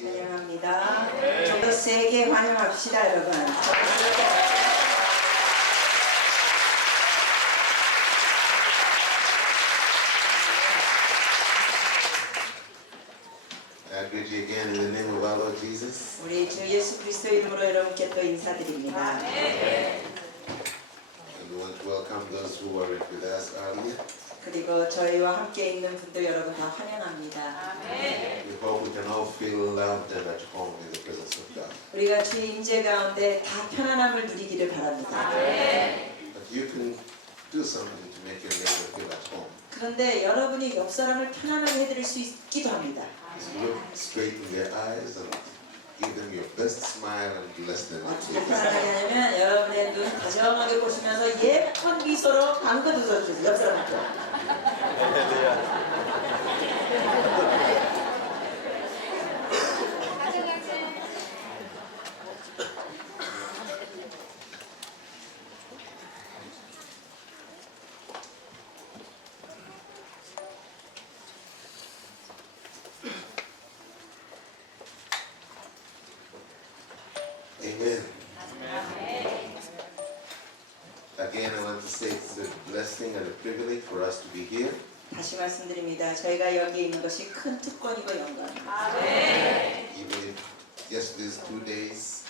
찬양합니다. 좀 더 세게 환영합시다, 여러분. I greet you again in the name of our Lord Jesus. 우리 주 예수 그리스도 이름으로 여러분께 또 인사드립니다. And we want to welcome those who were with us earlier. 그리고 저희와 함께 있는 분도 여러분 다 환영합니다. We hope we can all feel loved and at home in the presence of God. 우리가 주 임재 가운데 다 편안함을 누리기를 바랍니다. But you can do something to make your neighbor feel at home. 그런데 여러분이 옆 사람을 편안하게 해드릴 수 있기도 합니다. Just look straight in their eyes and give them your best smile and bless them. 어떻게 편안하게 하냐면 여러분의 눈 다정하게 보시면서 예쁜 미소로 방긋 웃어주세요. 옆 사람한테. Amen. Again, I want to say it's a blessing and a privilege for us to be here. 다시 말씀드립니다. 저희가 여기 있는 것이 큰 특권이고 영광입니다. Even if just these 2 days,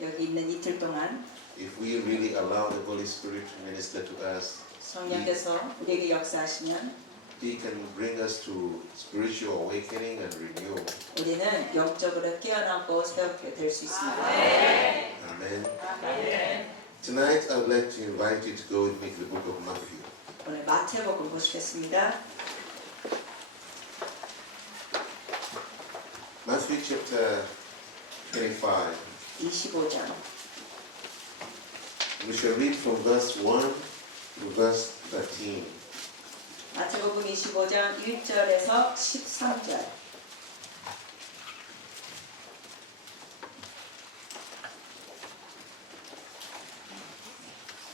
여기 있는 이틀 동안 if we really allow the Holy Spirit to minister to us, 성령께서 우리에게 역사하시면 He can bring us to spiritual awakening and renewal. 우리는 영적으로 깨어나고 새롭게 될 수 있습니다. Amen. Tonight, I would like to invite you to go with me to the book of Matthew. 오늘 마태복음 보시겠습니다. Matthew chapter 25. 25장. We shall read from verse 1 to verse 13. 마태복음 25장 1절에서 13절.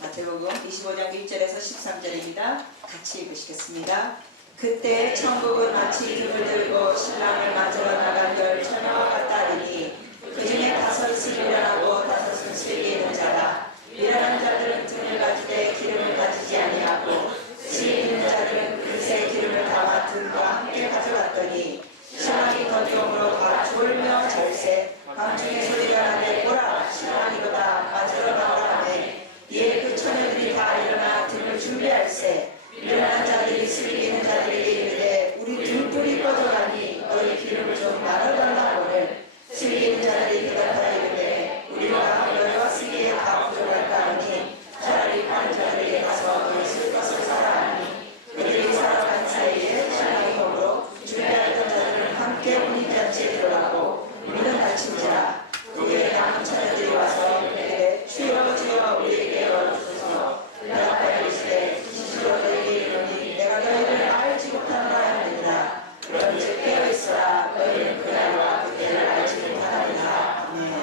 마태복음 25장 1절에서 13절입니다. 같이 읽으시겠습니다. 그때 천국은 마치 등을 들고 신랑을 맞으러 나간 10처녀와 같다리니 그 중에 5은 미련하고 5은 슬기 있는 자라. 미련한 자들은 등을 가지되 기름을 가지지 아니하고 슬기 있는 자들은 그릇에 기름을 담아 등과 함께 가져갔더니 신랑이 거두음으로 가 졸며 절세 밤중에 소리가 나되 보라 신랑이로다 맞으러 나오라 하매 이에 그 처녀들이 다 일어나 등을 준비할세 미련한 자들이 슬기 있는 자들에게 이르되 우리 등불이 꺼져가니 너희 기름을 좀 나눠달라 하거늘 슬기 있는 자들이 대답하여 이르되 우리가 너희와 슬기에 다 부족할까 하니 차라리 파는 자들에게 가서 너희 쓸 것을 사라 하니 그들이 살아간 사이에 신랑이 오므로 준비하였던 자들은 함께 혼인잔치에 들어가고 문은 닫힌지라 그의 남은 처녀들이 와서 이르되 주여 주여 우리에게 열어주소서 대답하여 이르되 진실로 너희에게 이르노니 내가 너희를 알지 못하노라 하느니라 그런즉 깨어있으라 너희는 그날과 그때를 알지 못하느니라. 아멘.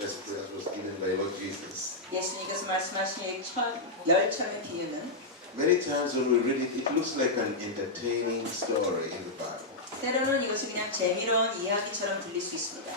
As was given by Lord Jesus. 예수님께서 말씀하신 이 열처녀 비유는 Many times when we read it, it looks like an entertaining story in the Bible. 때로는 이것이 그냥 재미로운 이야기처럼 들릴 수 있습니다.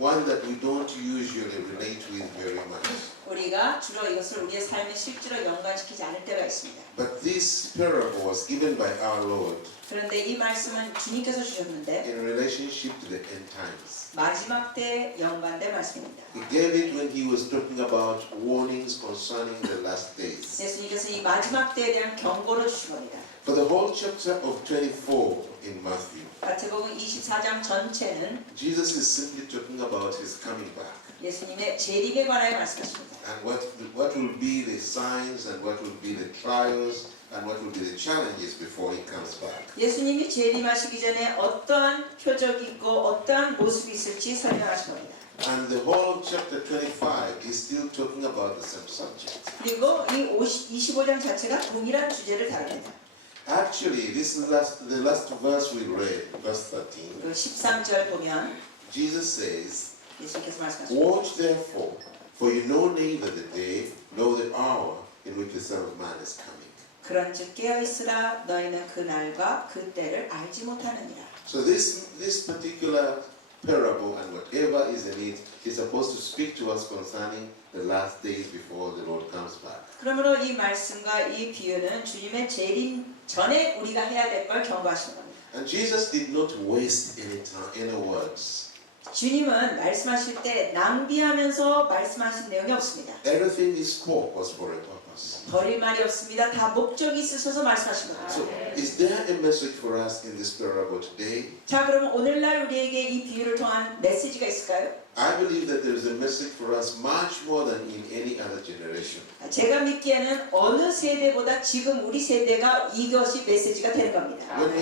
One that we don't usually relate with very much. 우리가 주로 이것을 우리의 삶에 실제로 연관시키지 않을 때가 있습니다. But this parable was given by our Lord 그런데 이 말씀은 주님께서 주셨는데 in relationship to the end times. 마지막 때에 연관된 말씀입니다. He gave it when he was talking about warnings concerning the last days. 예수님께서 이 마지막 때에 대한 경고를 주신 겁니다. For the whole chapter of 24 in Matthew, 마태복음 24장 전체는 Jesus is simply talking about his coming back. 예수님의 재림에 관하여 말씀하십니다. And what will be the signs and what will be the trials and what will be the challenges before he comes back. 예수님이 재림하시기 전에 어떠한 표적이 있고 어떠한 모습이 있을지 설명하신 겁니다. And the whole of chapter 25 is still talking about the same subject. 그리고 이 25장 자체가 동일한 주제를 다룹니다. Actually, this is the last verse we read, verse 13. 그 13절 보면 Jesus says, 예수님께서 말씀하십니다. Watch therefore, for you know neither the day nor the hour in which the Son of Man is coming. 그런즉 깨어 있으라 너희는 그 날과 그 때를 알지 못하느니라. So this particular parable and whatever is in it is supposed to speak to us concerning the last days before the Lord comes back. 그러므로 이 말씀과 이 비유는 주님의 재림 전에 우리가 해야 될 걸 경고하시는 겁니다. And Jesus did not waste any time, any words. 주님은 말씀하실 때 낭비하면서 말씀하신 내용이 없습니다. Everything he spoke was for a purpose. 버릴 말이 없습니다. 다 목적이 있으셔서 말씀하신 겁니다. So is there a message for us in this parable today? 자, 그러면 오늘날 우리에게 이 비유를 통한 메시지가 있을까요? I believe that there is a message for us much more than in any other generation. 제가 믿기에는 어느 세대보다 지금 우리 세대가 이것이 메시지가 되는 겁니다. When we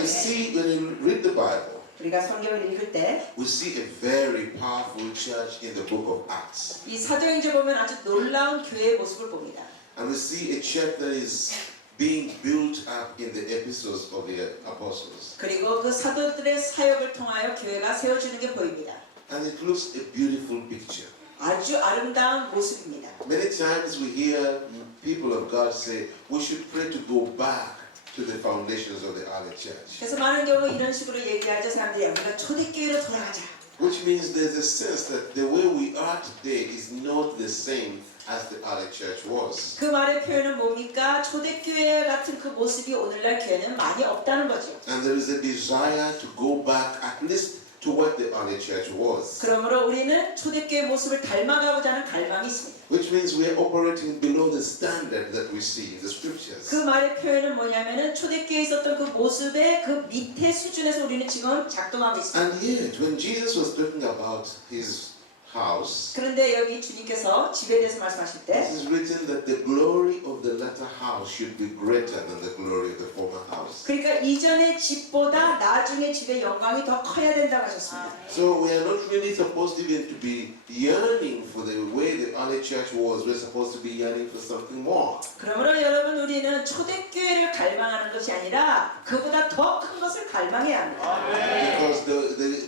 read the Bible, 우리가 성경을 읽을 때 이 we see a very powerful church in the book of Acts. 사도행전 보면 아주 놀라운 교회의 모습을 봅니다. And we see a church that is being built up in the epistles of the apostles. 그리고 그 사도들의 사역을 통하여 교회가 세워지는 게 보입니다. And it looks a beautiful picture. 아주 아름다운 모습입니다. Many times we hear people of God say, we should pray to go back to the foundations of the early church. 그래서 많은 경우 이런 식으로 얘기하죠. 사람들이 우리가 초대교회로 돌아가자. Which means there's a sense that the way we are today is not the same as the early church was. 그 말의 표현은 뭡니까? 초대교회 같은 그 모습이 오늘날 교회는 많이 없다는 거죠. And there is a desire to go back at least to what the early church was. 그러므로 우리는 초대교회 모습을 닮아가고자 하는 갈망이 있습니다. Which means we are operating below the standard that we see in the scriptures. 그 말의 표현은 뭐냐면은 초대교회에 있었던 그 모습의 그 밑에 수준에서 우리는 지금 작동하고 있습니다. And yet, when Jesus was talking about his house, 그런데 여기 주님께서 집에 대해서 말씀하실 it 때 is written that the glory of the latter house should be greater than the glory of the former house. 그러니까 이전의 집보다 나중의 집의 영광이 더 커야 된다고 하셨습니다. So we are not really supposed even to be yearning for the way the early church was. We're supposed to be yearning for something more. 그러므로 여러분 우리는 초대교회를 갈망하는 것이 아니라 그보다 더 큰 것을 갈망해야 합니다. Because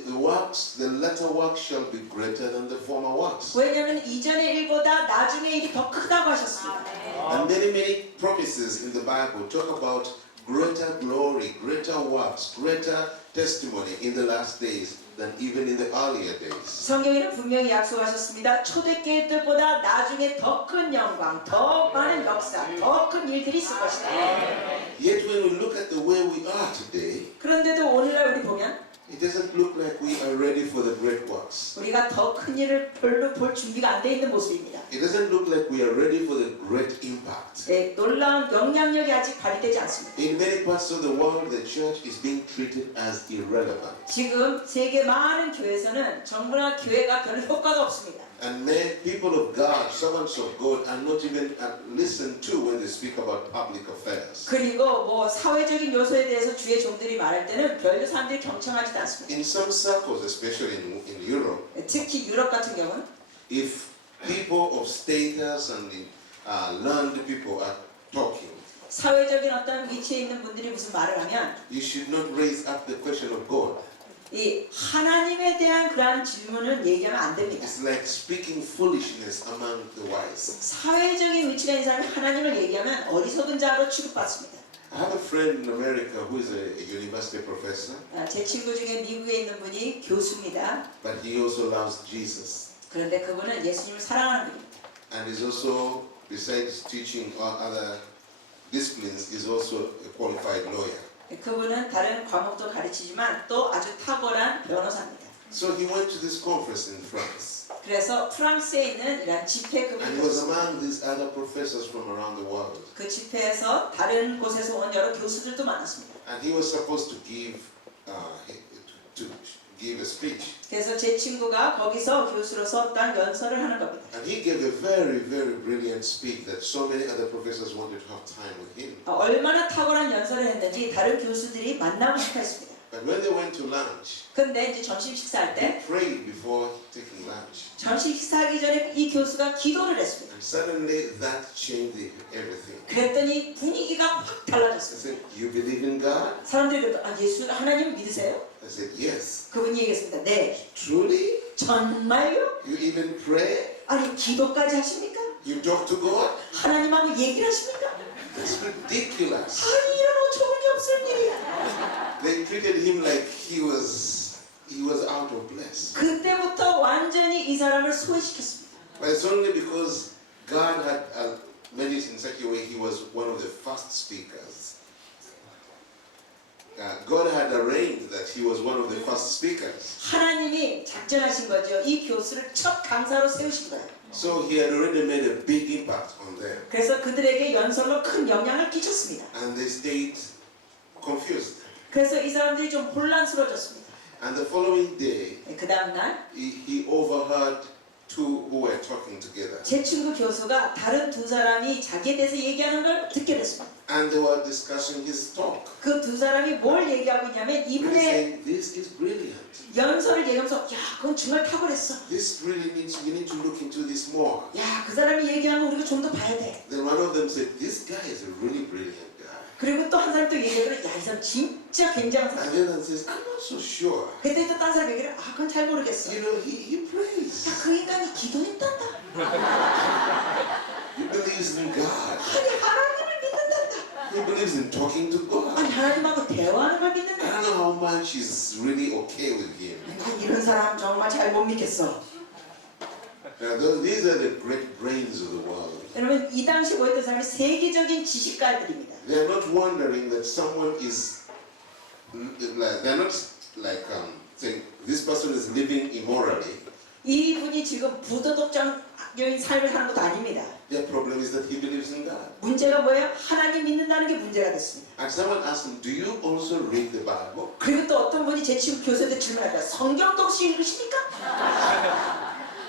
the works, the latter works shall be greater than the former works. 왜냐하면 이전의 일보다 나중의 일이 더 크다고 하셨습니다. And many prophecies in the Bible talk about greater glory, greater works, greater testimony in the last days than even in the earlier days. 성경에는 분명히 약속하셨습니다. 초대교회들보다 나중에 더 큰 영광, 더 많은 역사, 더 큰 일들이 있을 것이다. Yet when we look at the way we are today, 그런데도 오늘날 우리 보면 it doesn't look like we are ready for the great works. 우리가 더 큰 일을 별로 볼 준비가 안 돼 있는 모습입니다. It doesn't look like we are ready for the great impact. 네, 놀라운 영향력이 아직 발휘되지 않습니다. In many parts of the world, the church is being treated as irrelevant. 지금 세계 많은 교회에서는 정부나 교회가 별 효과가 없습니다. And many people of God, servants of God, are not even listened to when they speak about public affairs. 그리고 뭐 사회적인 요소에 대해서 주의 종들이 말할 때는 별로 사람들이 경청하지도 않습니다. In some circles, especially in Europe, 특히 유럽 같은 경우는 if people of status and learned people are talking, 사회적인 어떤 위치에 있는 분들이 무슨 말을 하면 you should not raise up the question of God. 이 하나님에 대한 그러한 질문을 얘기하면 안 됩니다. It's like speaking foolishness among the wise. 사회적인 위치가 있는 사람이 하나님을 얘기하면 어리석은 자로 취급받습니다. I have a friend in America who is a university professor, 제 친구 중에 미국에 있는 분이 교수입니다. but he also loves Jesus. 그런데 그분은 예수님을 사랑하는 분입니다. And is also, besides teaching other disciplines, is also a qualified lawyer. 그분은 다른 과목도 가르치지만 또 아주 탁월한 변호사입니다. So he went to this conference in France. 그래서 프랑스에 있는 이런 집회 And he was 그분이 among these other professors from around the world. 그 집회에서 다른 곳에서 온 여러 교수들도 많았습니다. And he was supposed to give a speech. 그래서 제 친구가 거기서 교수로서 어떤 연설을 하는 겁니다. And he gave a very, very brilliant speech that so many other professors wanted to have time with him. 얼마나 탁월한 연설을 했는지 다른 교수들이 만나고 싶어 했습니다. But when they went to lunch, 근데 이제 점심 식사할 he 때 prayed before taking lunch. 점심 식사하기 전에 이 교수가 기도를 했습니다. And suddenly that changed everything. 그랬더니 분위기가 확 I 달라졌어요. said, you believe in God? 사람들이 그랬더니 예수 하나님 믿으세요? I said, yes. 그분이 얘기했습니다. 네. Truly? 정말요? You even pray? 아니 기도까지 하십니까? You talk to God? 하나님하고 얘기를 하십니까? That's ridiculous. 아니 이런 어처구니 없을 일이. They treated him like he was out of place. 그때부터 완전히 이 사람을 소외시켰습니다. But it's only because God had made it in such a way he was one of the first speakers. God had arranged that he was one of the first speakers. 하나님이 작정하신 거죠. 이 교수를 첫 강사로 세우신 거예요. So he had already made a big impact on them. 그래서 그들에게 연설로 큰 영향을 끼쳤습니다. And they stayed confused. 그래서 이 사람들이 좀 혼란스러워졌습니다. And the following day, 그 다음날 he overheard two who were talking together. 제 친구 교수가 다른 두 사람이 자기에 대해서 얘기하는 걸 듣게 됐습니다. And they were discussing his talk. 그 두 사람이 뭘 얘기하고 있냐면 Really 이분의 saying, this is brilliant. 연설을 얘기하면서 야 그건 정말 탁월했어. This really needs, we need to look into this more. 야 그 사람이 얘기하는 거 우리가 좀 더 봐야 돼. Then one of them said, this guy is a really brilliant guy. 그리고 또 한 사람이 또 얘기하기를 야이 사람 진짜 굉장한 사람. And the other says, I'm not so sure. 그때 또 딴 사람이 얘기를 아 그건 잘 모르겠어. You know, he prays. 야 그 인간이 기도했단다. He believes in God. 아니 하나님을 믿는단다. He believes in talking to God. 아니 하나님하고 대화하는 걸 I 믿는다. don't know how much is really okay with him. 난 이런 사람 정말 잘 못 믿겠어. These are the great brains of the world. 여러분 이 당시 모였던 사람이 세계적인 지식가들입니다. They are not wondering that someone is, they're not like saying this person is living immorally. 이분이 지금 부도덕적인 삶을 사는 것도 아닙니다. Their problem is that he believes in God. 문제가 뭐예요? 하나님 믿는다는 게 문제가 됐습니다. And someone asked him, do you also read the Bible? 그리고 또 어떤 분이 제 친구 교수한테 질문하더라. 성경도 혹시 읽으십니까?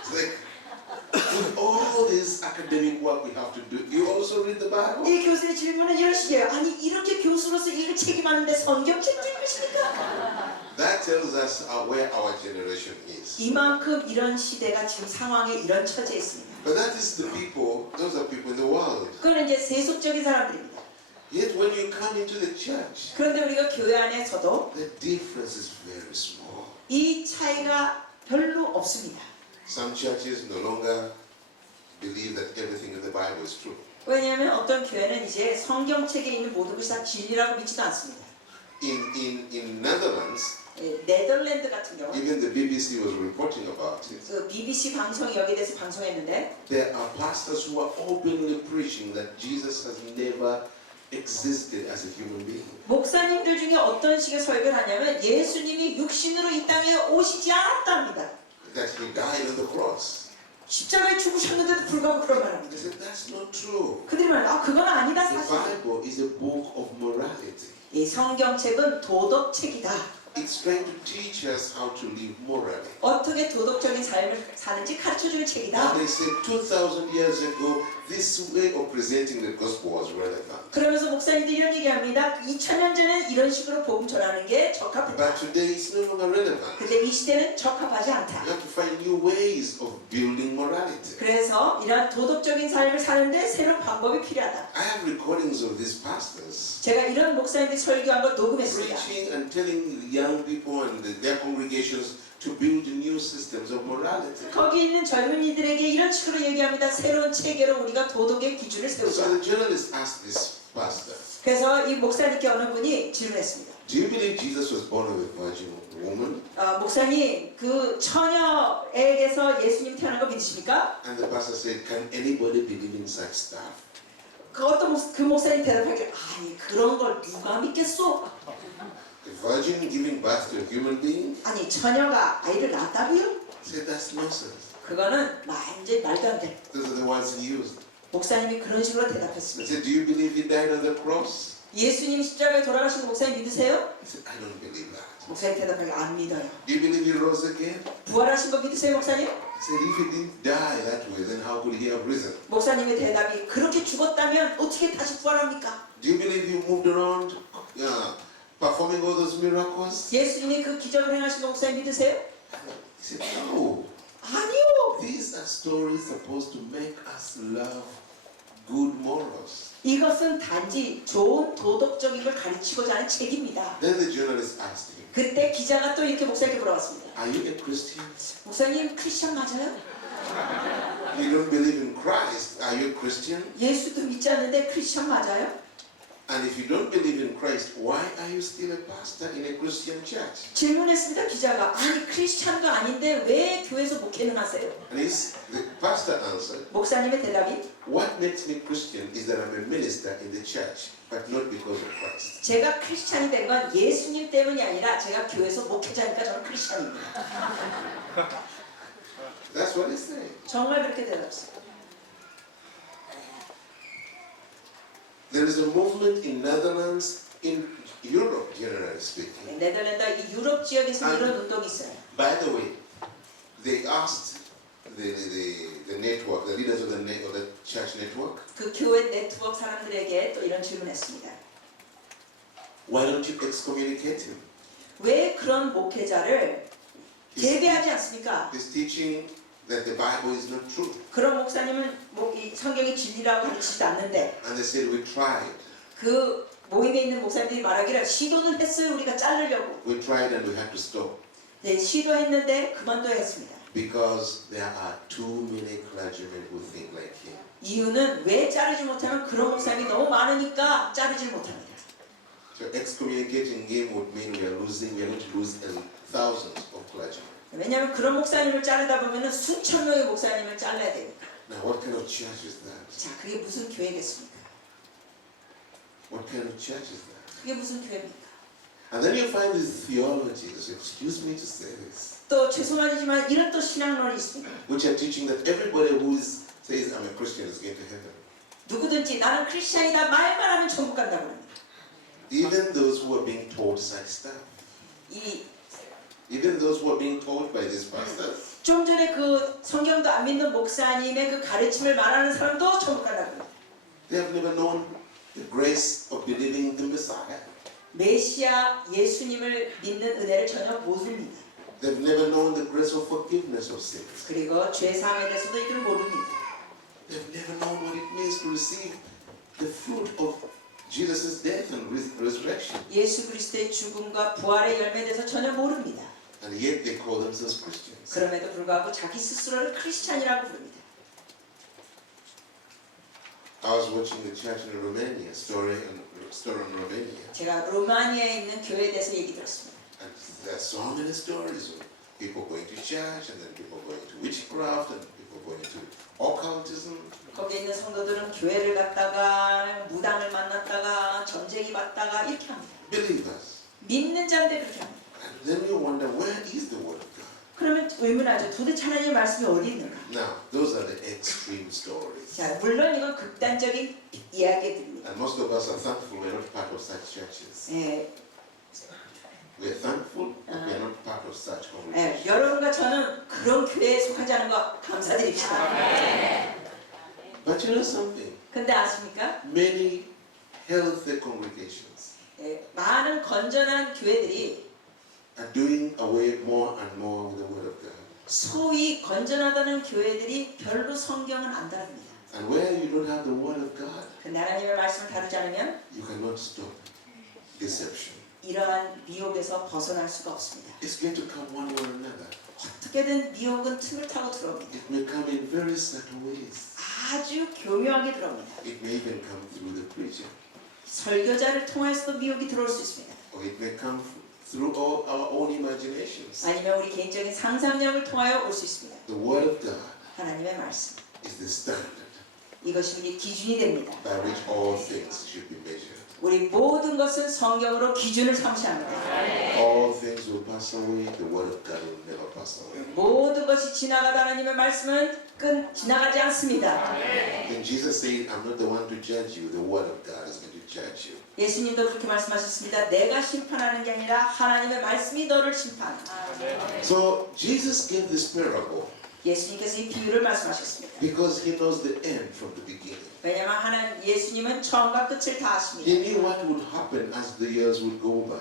It's like, with all this academic work we have to do, you also read the Bible? 이 교수의 질문은 이런 식이에요. 아니 이렇게 교수로서 읽을 책이 많은데 성경책도 읽으십니까? That tells us where our generation is. 이만큼 이런 시대가 지금 상황에 이런 처지에 있습니다. But that is the people, those are people in the world. 그건 이제 세속적인 사람들입니다. Yet when you come into the church, 그런데 우리가 교회 안에서도 the difference is very small. 이 차이가 별로 없습니다. Some churches no longer believe that everything in the Bible is true. 왜냐하면 어떤 교회는 이제 성경책에 있는 모든 것이 다 진리라고 믿지도 않습니다. In Netherlands, 네덜란드 같은 경우 even the BBC was reporting about it. 그 BBC 방송이 여기에 대해서 방송했는데 There are pastors who are openly preaching that Jesus has never existed as a human being. 목사님들 중에 어떤 식의 설교를 하냐면 예수님이 육신으로 이 땅에 오시지 않았답니다. That he died on the cross. 십자가에 죽으셨는데도 불구하고 그런 말 They 합니다. said that's not true. 그들이 말해요. 아 그건 아니다 The 사실. Bible is a book of morality. 이 성경책은 도덕책이다. It's trying to teach us how to live morally. 어떻게 도덕적인 삶을 사는지 가르쳐주는 책이다. And they said 2,000 years ago, this way of presenting the gospel was relevant. 그러면서 목사님들이 이런 얘기합니다. 2000년 전에는 이런 식으로 복음 전하는 게 적합했다. But today it's no longer relevant. 근데 이 시대는 적합하지 않다. You have to find new ways of building morality. 그래서 이런 도덕적인 삶을 사는데 새로운 방법이 필요하다. I have recordings of these pastors 제가 이런 목사님들이 설교한 거 녹음했습니다. preaching and telling the young people and their congregations to build new systems of morality. 거기 있는 젊은이들에게 이런 식으로 얘기합니다. 새로운 체계로 우리가 도덕의 기준을 So 세우자. the journalist asked this pastor, 그래서 이 목사님께 어느 분이 질문했습니다. do you believe Jesus was born of a virgin woman? 목사님, 그 처녀에게서 예수님 태어난 거 믿으십니까? And the pastor said, can anybody believe in such stuff? 그 목사님 대답하기를 아니 그런 걸 누가 믿겠소? A virgin giving birth to a human being? 아니 처녀가 아이를 낳았다고요? He said, that's nonsense. 그거는 완전 말도 안 돼. Those are the words he used. 목사님이 그런 식으로 He 대답했습니다. said, do you believe he died on the cross? 예수님이 십자가에 돌아가신 거 목사님 믿으세요? He said, I don't believe that. 목사님 대답하기 안 믿어요. Do you believe he rose again? 부활하신 거 믿으세요, 목사님? He said, if he didn't die that way, then how could he have risen? 목사님의 대답이 그렇게 죽었다면 어떻게 다시 부활합니까? Do you believe he moved around performing all those miracles? 예수님이 그 기적을 행하신 거 목사님 믿으세요? He said, no. 아니요. These are stories supposed to make us love good morals. 이것은 단지 좋은 도덕적인 걸 가르치고자 하는 책입니다. Then the journalist asked him, 그때 기자가 또 이렇게 목사님께 물어봤습니다. are you a Christian? 목사님 크리스천 맞아요? You don't believe in Christ. Are you a Christian? 예수도 믿지 않는데 크리스천 맞아요? And if you don't believe in Christ, why are you still a pastor in a Christian church? 질문했습니다. 기자가 아니 크리스찬도 아닌데 왜 교회에서 목회는 하세요? And the pastor answered, 목사님의 대답이 what makes me Christian is that I'm a minister in the church, but not because of Christ. 제가 크리스찬이 된 건 예수님 때문이 아니라 제가 교회에서 목회자니까 저는 크리스찬입니다. That's what he said. 정말 그렇게 대답했어요. There is a movement in Netherlands, in Europe, generally speaking. 네덜란드 이 유럽 지역에서 이런 운동이 있어요. By the way, they asked the network, the leaders of the church network, 그 교회 네트워크 사람들에게 또 이런 질문했습니다. why don't you excommunicate him? 왜 그런 목회자를 제대하지 않습니까? He's teaching that the Bible is not true. 그런 목사님은 이 성경이 진리라고 가르치지도 않는데 And they said, we tried. 그 모임에 있는 목사님들이 말하기를 시도는 했어요. 우리가 자르려고. We tried and we had to stop. 네, 시도했는데 그만둬야 했습니다. Because there are too many clergymen who think like him. 이유는 왜 자르지 못하면 그런 목사님이 너무 많으니까 자르지 못합니다. So excommunicating him would mean we are going to lose thousands of clergymen. 왜냐하면 그런 목사님을 자르다 보면 수천 명의 목사님을 잘라야 되니까. Now what kind of church is that? 자, 그게 무슨 교회겠습니까? What kind of church is that? 그게 무슨 교회입니까? And then you find these theologies, excuse me to say this, 또 죄송하지만 이런 또 신앙론이 있습니다. which are teaching that everybody who says I'm a Christian is going to heaven. 누구든지 나는 크리스찬이다 말만 하면 천국 간다고 합니다. Even those who are being taught such stuff. Even those who are being taught by these pastors. 좀 전에 그 성경도 안 믿는 목사님의 그 가르침을 말하는 사람도 천국 간다고 합니다. They have never known the grace of believing in the Messiah. 메시아 예수님을 믿는 은혜를 전혀 모릅니다. They've never known the grace of forgiveness of sins. 그리고 죄사함에 대해서도 이걸 모릅니다. They've never known what it means to receive the fruit of Jesus' death and resurrection. 예수 그리스도의 죽음과 부활의 열매에 대해서 전혀 모릅니다. And yet they call themselves Christians. 그럼에도 불구하고 자기 스스로를 크리스찬이라고 부릅니다. I was watching the church in Romania, story on Romania. 제가 로마니아에 있는 교회에 대해서 얘기 들었습니다. And there are so many stories of people going to church and then people going to witchcraft and people going to occultism. 거기에 있는 성도들은 교회를 갔다가 무당을 만났다가 점쟁이 받다가 이렇게 합니다. Believers. 믿는 자인데 그렇게 합니다. And then you wonder, where is the word of God? 그러면 의문하죠. 도대체 하나님의 말씀이 어디 있는가? Now, those are the extreme stories. 자, 물론 이건 극단적인 이야기들입니다. And most of us are thankful we're not part of such churches. 예, We're thankful that we're not part of such 예, congregations. 여러분과 저는 그런 교회에 속하지 않은 거 감사드립시다. But you know something? 근데 아십니까? Many healthy congregations 예, 많은 건전한 교회들이 are doing away more and more with the word of God. 소위 건전하다는 교회들이 별로 성경은 안 다룹니다. And where you don't have the word of God, 근데 하나님의 말씀을 다루지 않으면 you cannot stop deception. 이러한 미혹에서 벗어날 수가 없습니다. It's going to come one way or another. 어떻게든 미혹은 틈을 타고 들어옵니다. It may come in very subtle ways. 아주 교묘하게 들어옵니다. It may even come through the preacher. 설교자를 통해서도 미혹이 들어올 수 있습니다. Or it may come through all our own imaginations. 아니면 우리 개인적인 상상력을 통하여 올 수 있습니다. The word of God 하나님의 말씀. is the standard 이것이 우리 기준이 됩니다. by which all things should be measured. 우리 모든 것은 성경으로 기준을 삼셔야 합니다. All things will pass away, the word of God will never pass away. 모든 것이 지나가다 하나님의 말씀은 지나가지 않습니다. Then Jesus said, I'm not the one to judge you, the word of God is going to judge you. 예수님도 그렇게 말씀하셨습니다. 내가 심판하는 게 아니라 하나님의 말씀이 너를 심판한다. So Jesus gave this parable 예수님께서 이 비유를 말씀하셨습니다. because he knows the end from the beginning. 왜냐하면 예수님은 처음과 끝을 다 아십니다. He knew what would happen as the years would go by.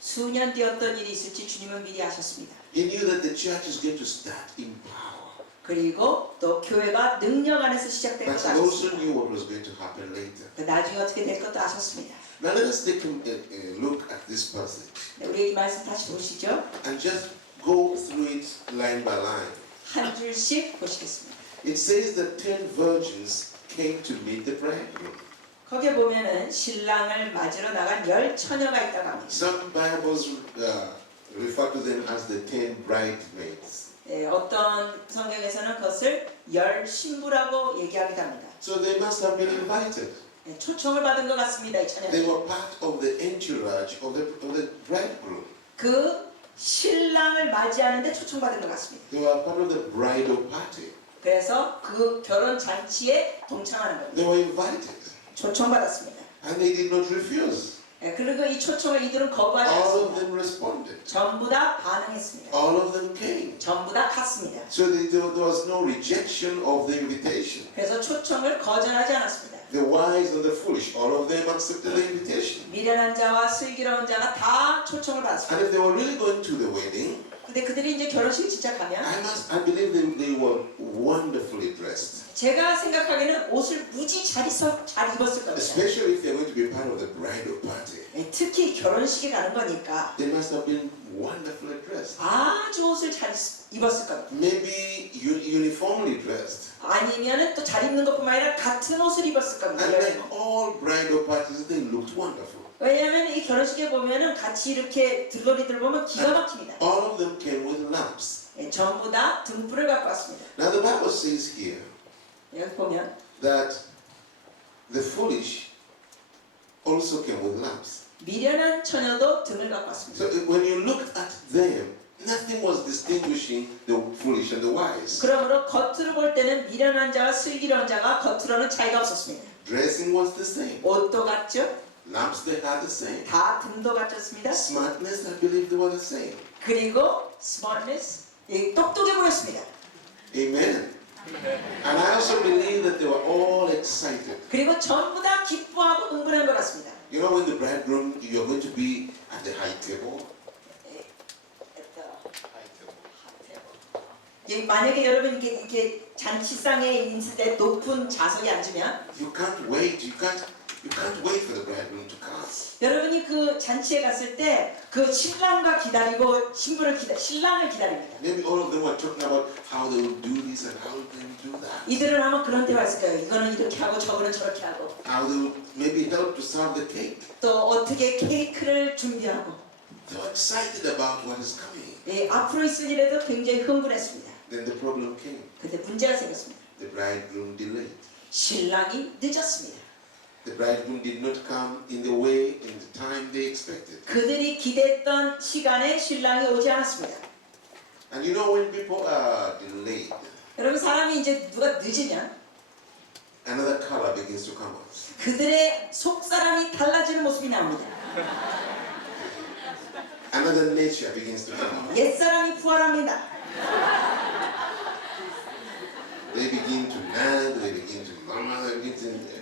수년 뒤 어떤 일이 있을지 주님은 미리 아셨습니다. He knew that the church is going to start in power. 그리고 또 교회가 능력 안에서 시작될 But 것을 he also 아셨습니다. knew what was going to happen later. 나중에 어떻게 될 것도 아셨습니다. Now let us take a look at this passage 네, 우리 이 말씀 다시 보시죠. and just go through it line by line. 한 줄씩 보시겠습니다. It says that 10 virgins came to meet the bridegroom. 거기에 보면은 신랑을 맞으러 나간 10처녀가 있다고 합니다. Some Bibles refer to them as the 10 bridesmaids. 예, 어떤 성경에서는 그것을 10신부라고 얘기하기도 합니다. So they must have been invited. 예, 초청을 받은 것 같습니다. 이 They 처녀들. were part of the entourage of the bridegroom. 그 신랑을 맞이하는데 초청받은 것 같습니다. They were part of the bridal party. 그래서 그 결혼 잔치에 동참하는 겁니다. They were invited. 초청받았습니다. And they did not refuse. 예, 그리고 이 초청을 이들은 거부하지 All of 않습니다. them responded. 전부 다 반응했습니다. All of them came. 전부 다 갔습니다. So there was no rejection of the invitation. 그래서 초청을 거절하지 않았습니다. The wise and the foolish, all of them accepted the invitation. 미련한 자와 슬기로운 자가 다 초청을 받았습니다. And if they were really going to the wedding, 근데 그들이 이제 결혼식 진짜 가면 I believe they were wonderfully dressed. 제가 생각하기에는 옷을 무지 잘 입었을 겁니다. Especially if they're going to be part of the bridal party. 예, 특히 결혼식에 가는 거니까 They must have been wonderfully dressed. 아주 옷을 잘 입었을 겁니다. Maybe uniformly dressed. 아니면은 또 잘 입는 것뿐만 아니라 같은 옷을 입었을 겁니다. And like all bridal parties, they looked wonderful. 왜냐하면 이 결혼식에 보면은 같이 이렇게 들거리들 보면 기가 막힙니다. All of them came with lamps. 예, 전부 다 등불을 갖고 왔습니다. Now the Bible says here 여기 보면 that the foolish also came with lamps. 미련한 처녀도 등을 갖고 왔습니다. So when you looked at them, nothing was distinguishing the foolish and the wise. 그러므로 겉으로 볼 때는 미련한 자와 슬기로운 자가 겉으로는 차이가 없었습니다. Dressing was the same. 옷도 같죠? Lamps they had the same. 다 등도 같았습니다. Smartness, I believe they were the same. 그리고 smartness, 똑똑해 보였습니다. Amen. And I also believe that they were all excited. 그리고 전부 다 기뻐하고 흥분한 것 같습니다. You know, when the bridegroom, you're going to be at the high table. 만약에 여러분 이렇게 잔치상에 있을 때 높은 좌석에 앉으면 You can't wait. You can't wait for the bridegroom to come. 여러분이 그 잔치에 갔을 때 그 신랑과 기다리고 신랑을 기다립니다. Maybe all of them were talking about how they will do this and how they will do that. 이들은 아마 그런 대화 있을 거예요. 이거는 이렇게 하고 저거는 저렇게 하고 How they will maybe help to serve the cake. 또 어떻게 케이크를 준비하고 They were excited about what is coming. 예, 앞으로 있을 일에도 굉장히 흥분했습니다. Then the problem came. 근데 문제가 생겼습니다. The bridegroom delayed. 신랑이 늦었습니다. The bridegroom did not come in the way, in the time they expected. 그들이 기대했던 시간에 신랑이 오지 않았습니다. And you know when people are delayed, 여러분 사람이 이제 누가 늦으면 another color begins to come out. 그들의 속사람이 달라지는 모습이 나옵니다. Another nature begins to come out. 옛사람이 부활합니다. They begin to nag, they begin to murmur, they begin to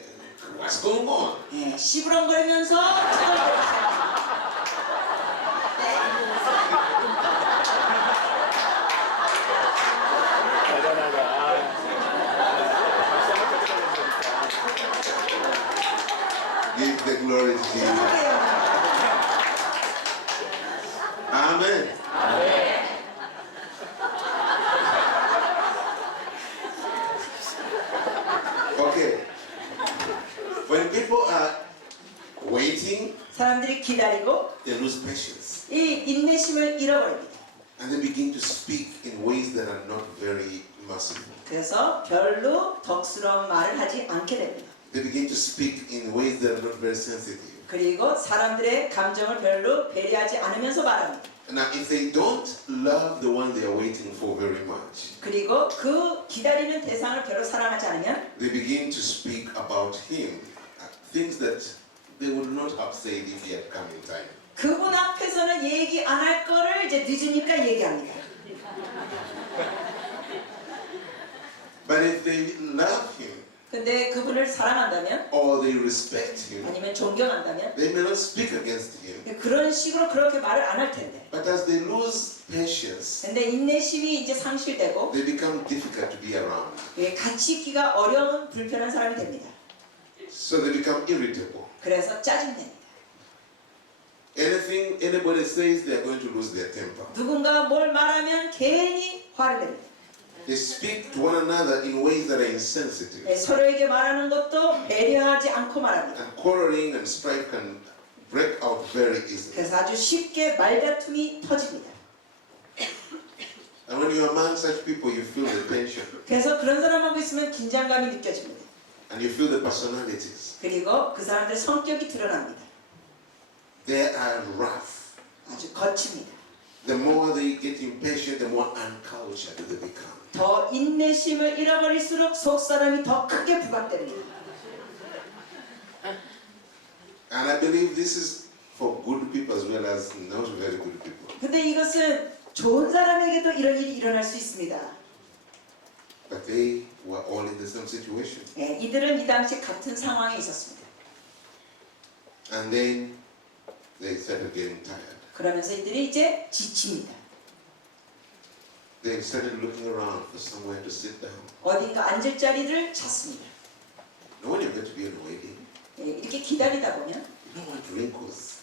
what's going on? 예, 시부렁거리면서 쩔거리고 Give the glory to Jesus. Amen. Okay. When people are waiting, 사람들이 기다리고 they lose patience. 이 인내심을 잃어버립니다. And they begin to speak in ways that are not very merciful. 그래서 별로 덕스러운 말을 하지 않게 됩니다. They begin to speak in ways that are not very sensitive. 그리고 사람들의 감정을 별로 배려하지 않으면서 말합니다. Now, if they don't love the one they are waiting for very much, 그리고 그 기다리는 대상을 별로 사랑하지 않으면 they begin to speak about him, things that they would not have said if he had come in time. 그분 앞에서는 얘기 안 할 거를 이제 늦으니까 얘기합니다. But if they love him 근데 그분을 사랑한다면 or they respect him, 아니면 존경한다면 they may not speak against him. 그런 식으로 그렇게 말을 안 할 텐데. But as they lose patience, 근데 인내심이 이제 상실되고 they become difficult to be around. 같이 있기가 어려운 불편한 사람이 됩니다. So they become irritable. 그래서 짜증냅니다. Anything anybody says, they are going to lose their temper. 누군가 뭘 말하면 괜히 화를 냅니다. They speak to one another in ways that are insensitive. 예, 서로에게 말하는 것도 배려하지 않고 말합니다. And quarreling and strife can break out very easily. 그래서 아주 쉽게 말다툼이 터집니다. And when you're among such people, you feel the tension 그래서 그런 사람하고 있으면 긴장감이 느껴집니다. and you feel the personalities. 그리고 그 사람들 성격이 드러납니다. They are rough. 아주 거칩니다. The more they get impatient, the more uncultured they become. 더 인내심을 잃어버릴수록 속사람이 더 크게 부각됩니다. And I believe this is for good people as well as not very good people. 근데 이것은 좋은 사람에게도 이런 일이 일어날 수 있습니다. But they were all in the same situation. 예, 이들은 이 당시 같은 상황에 있었습니다. And then they started getting tired. 그러면서 이들이 이제 지칩니다. They started looking around for somewhere to sit down. 어딘가 앉을 자리를 찾습니다. Now when you're going to be in a wedding, 예, 이렇게 기다리다 보면 you don't want wrinkles.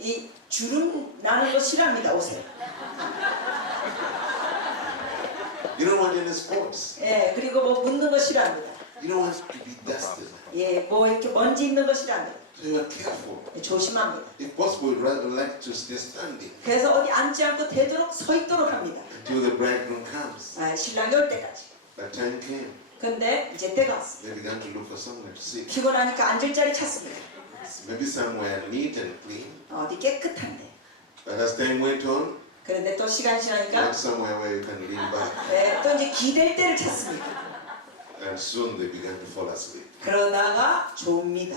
이 주름 나는 거 싫어합니다. 옷에. You don't want any spots. 예, 그리고 뭐 묻는 거 싫어합니다. You don't want to be dusted. 예, 뭐 이렇게 먼지 있는 거 싫어합니다. So you are careful. 예, 조심합니다. If possible, you'd rather like to stay standing 그래서 어디 앉지 않고 되도록 서 있도록 합니다. until the bridegroom comes. 아, 신랑이 올 때까지. That time came. 근데 이제 때가 왔어요. They began to look for somewhere to sit. 피곤하니까 앉을 자리 찾습니다. Maybe somewhere neat and clean. 어디 깨끗한데. But as time went on, 그런데 또 시간이 지나니까 not somewhere where you can lean back. 예, 또 이제 기댈 때를 찾습니다. And soon they began to fall asleep. 그러다가 좁니다.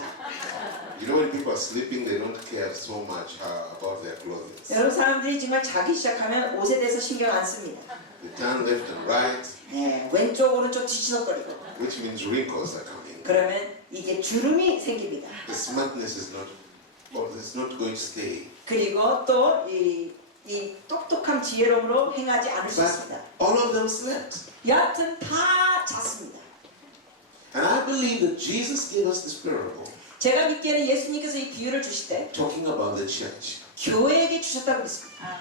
You know, when people are sleeping, they don't care so much about their clothing. 여러분 사람들이 정말 자기 시작하면 옷에 대해서 신경 안 씁니다. They turn left and right, 예, 왼쪽 오른쪽 뒤치덕거리고 which means wrinkles are coming. 그러면 이게 주름이 생깁니다. The smartness is not, or it's not going to stay. 그리고 또 이 똑똑한 지혜로움으로 행하지 않을 수 But 있습니다. all of them slept. 여하튼 다 잤습니다. And I believe that Jesus gave us this parable 제가 믿기에는 예수님께서 이 비유를 주실 때 talking about the church, 교회에게 주셨다고 믿습니다.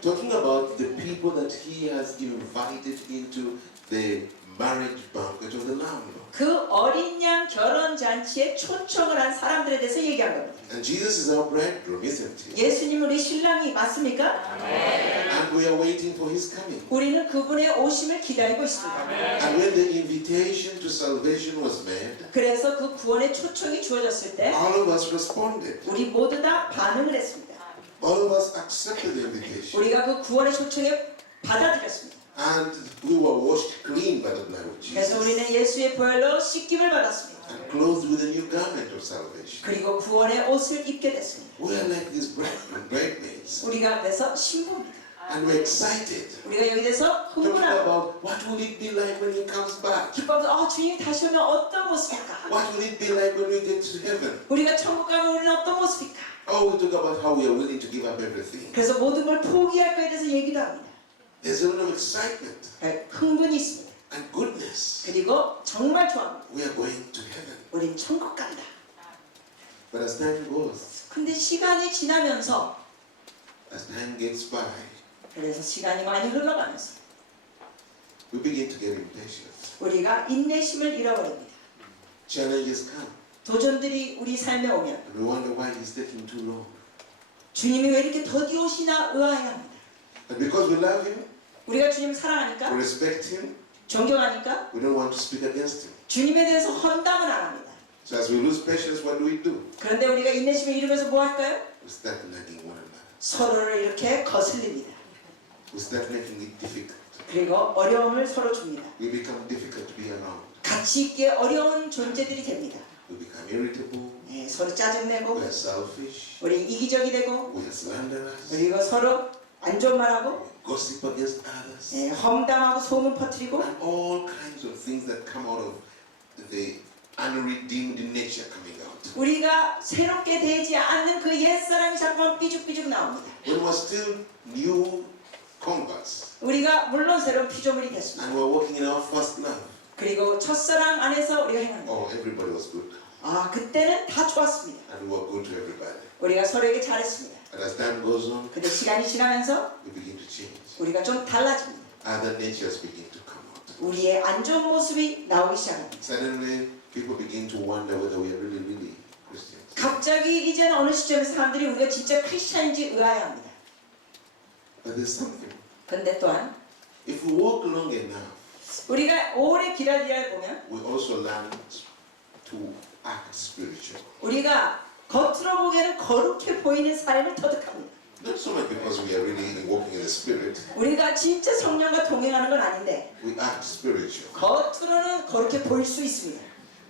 talking about the people that He has invited into the marriage banquet of the Lamb. 그 어린 양 결혼 잔치에 초청을 한 사람들에 대해서 얘기한 겁니다. And Jesus is our bridegroom, isn't He? 예수님은 우리 신랑이 맞습니까? And we are waiting for His coming. 우리는 그분의 오심을 기다리고 있습니다. And when the invitation to salvation was made, 그래서 그 구원의 초청이 주어졌을 때 all of us responded. 우리 모두 다 반응을 했습니다. All of us accepted the invitation. 우리가 그 구원의 초청에 받아들였습니다. And we were washed clean by the blood of 그래서 Jesus. 우리는 예수의 보혈로 씻김을 받았습니다. And clothed with a new garment of salvation. 그리고 구원의 옷을 입게 됐습니다. We are like these bridegroom, bridesmaids. 우리가 그래서 신부입니다. And we're excited. 우리가 여기 대해서 Talking 흥분하고 about what will it be like when He comes back? 기뻐서 주님이 다시 오면 어떤 모습일까? What will it be like when we get to heaven? 우리가 천국 가면 우리는 어떤 모습일까? Oh, we talk about how we are willing to give up everything. 그래서 모든 걸 포기할 거에 대해서 얘기도 합니다. There's a lot of excitement 흥분이 있습니다. and goodness. 그리고 정말 좋아합니다. We are going to heaven. 우린 천국 간다. But as time goes, 근데 시간이 지나면서 as time gets by, 그래서 시간이 많이 흘러가면서 we begin to get impatient. 우리가 인내심을 잃어버립니다. Challenges come. 도전들이 우리 삶에 오면 And we wonder why He's taking too long. 주님이 왜 이렇게 더디 오시나 의아해합니다. And because we love Him, 우리가 주님을 we 사랑하니까 respect Him, 존경하니까 we don't want to speak against Him. 주님에 대해서 헌담은 안 합니다. So as we lose patience, what do? 그런데 우리가 인내심을 잃으면서 뭐 할까요? We start nagging one another. 서로를 이렇게 거슬립니다. We start making it difficult. 그리고 어려움을 서로 줍니다. We become difficult to be around. 같이 있기에 어려운 존재들이 됩니다. We become irritable. 네, 서로 짜증내고 We are selfish. 우리 이기적이 되고 We are slanderous. 그리고 서로 안 좋은 말하고 We gossip against others. 네, 험담하고 소문 퍼뜨리고 And all kinds of things that come out of the unredeemed nature coming out. 우리가 새롭게 되지 않는 그 옛사람이 자꾸만 삐죽삐죽 나옵니다. When we're still new converts 우리가 물론 새로운 피조물이 됐습니다. and we're walking in our first love, 그리고 첫사랑 안에서 우리가 행합니다. oh, everybody was good. 아, 그때는 다 좋았습니다. And we were good to everybody. 우리가 서로에게 잘했습니다. But as time goes on, 근데 시간이 지나면서 we begin to change. 우리가 좀 달라집니다. Other natures begin to come out. 우리의 안 좋은 모습이 나오기 시작합니다. Suddenly, people begin to wonder whether we are really Christians. 갑자기 이제는 어느 시점에 사람들이 우리가 진짜 크리스찬인지 의아해합니다. But there's something. 그런데 또한 If we walk long enough, 우리가 오래 기다리다 보면 we also learn to act spiritual. 우리가 겉으로 보기에는 거룩해 보이는 삶을 터득합니다. Not so much because we are really walking in the Spirit. 우리가 진짜 성령과 동행하는 건 아닌데 We act spiritual. 겉으로는 거룩해 보일 수 있습니다.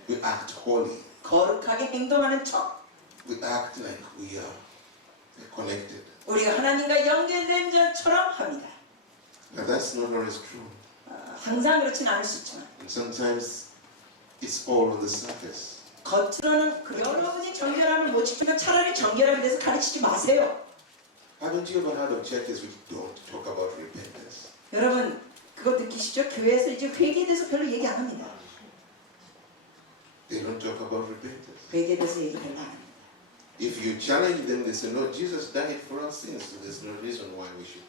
We act holy. 거룩하게 행동하는 척 We act like we are connected. 우리가 하나님과 연결된 것처럼 합니다. But that's not always true. 항상 그렇진 않을 수 있지만 And sometimes it's all on the surface. 겉으로는 여러분이 정결함을 못 지키면 차라리 정결함에 대해서 가르치지 마세요. Haven't you ever heard of churches which don't talk about repentance? 여러분 그거 느끼시죠? 교회에서 이제 회개에 대해서 별로 얘기 안 합니다. They don't talk about repentance. 회개에 대해서 얘기 별로 안 합니다. If you challenge them, they say, no, Jesus died for our sins, so there's no reason why we should.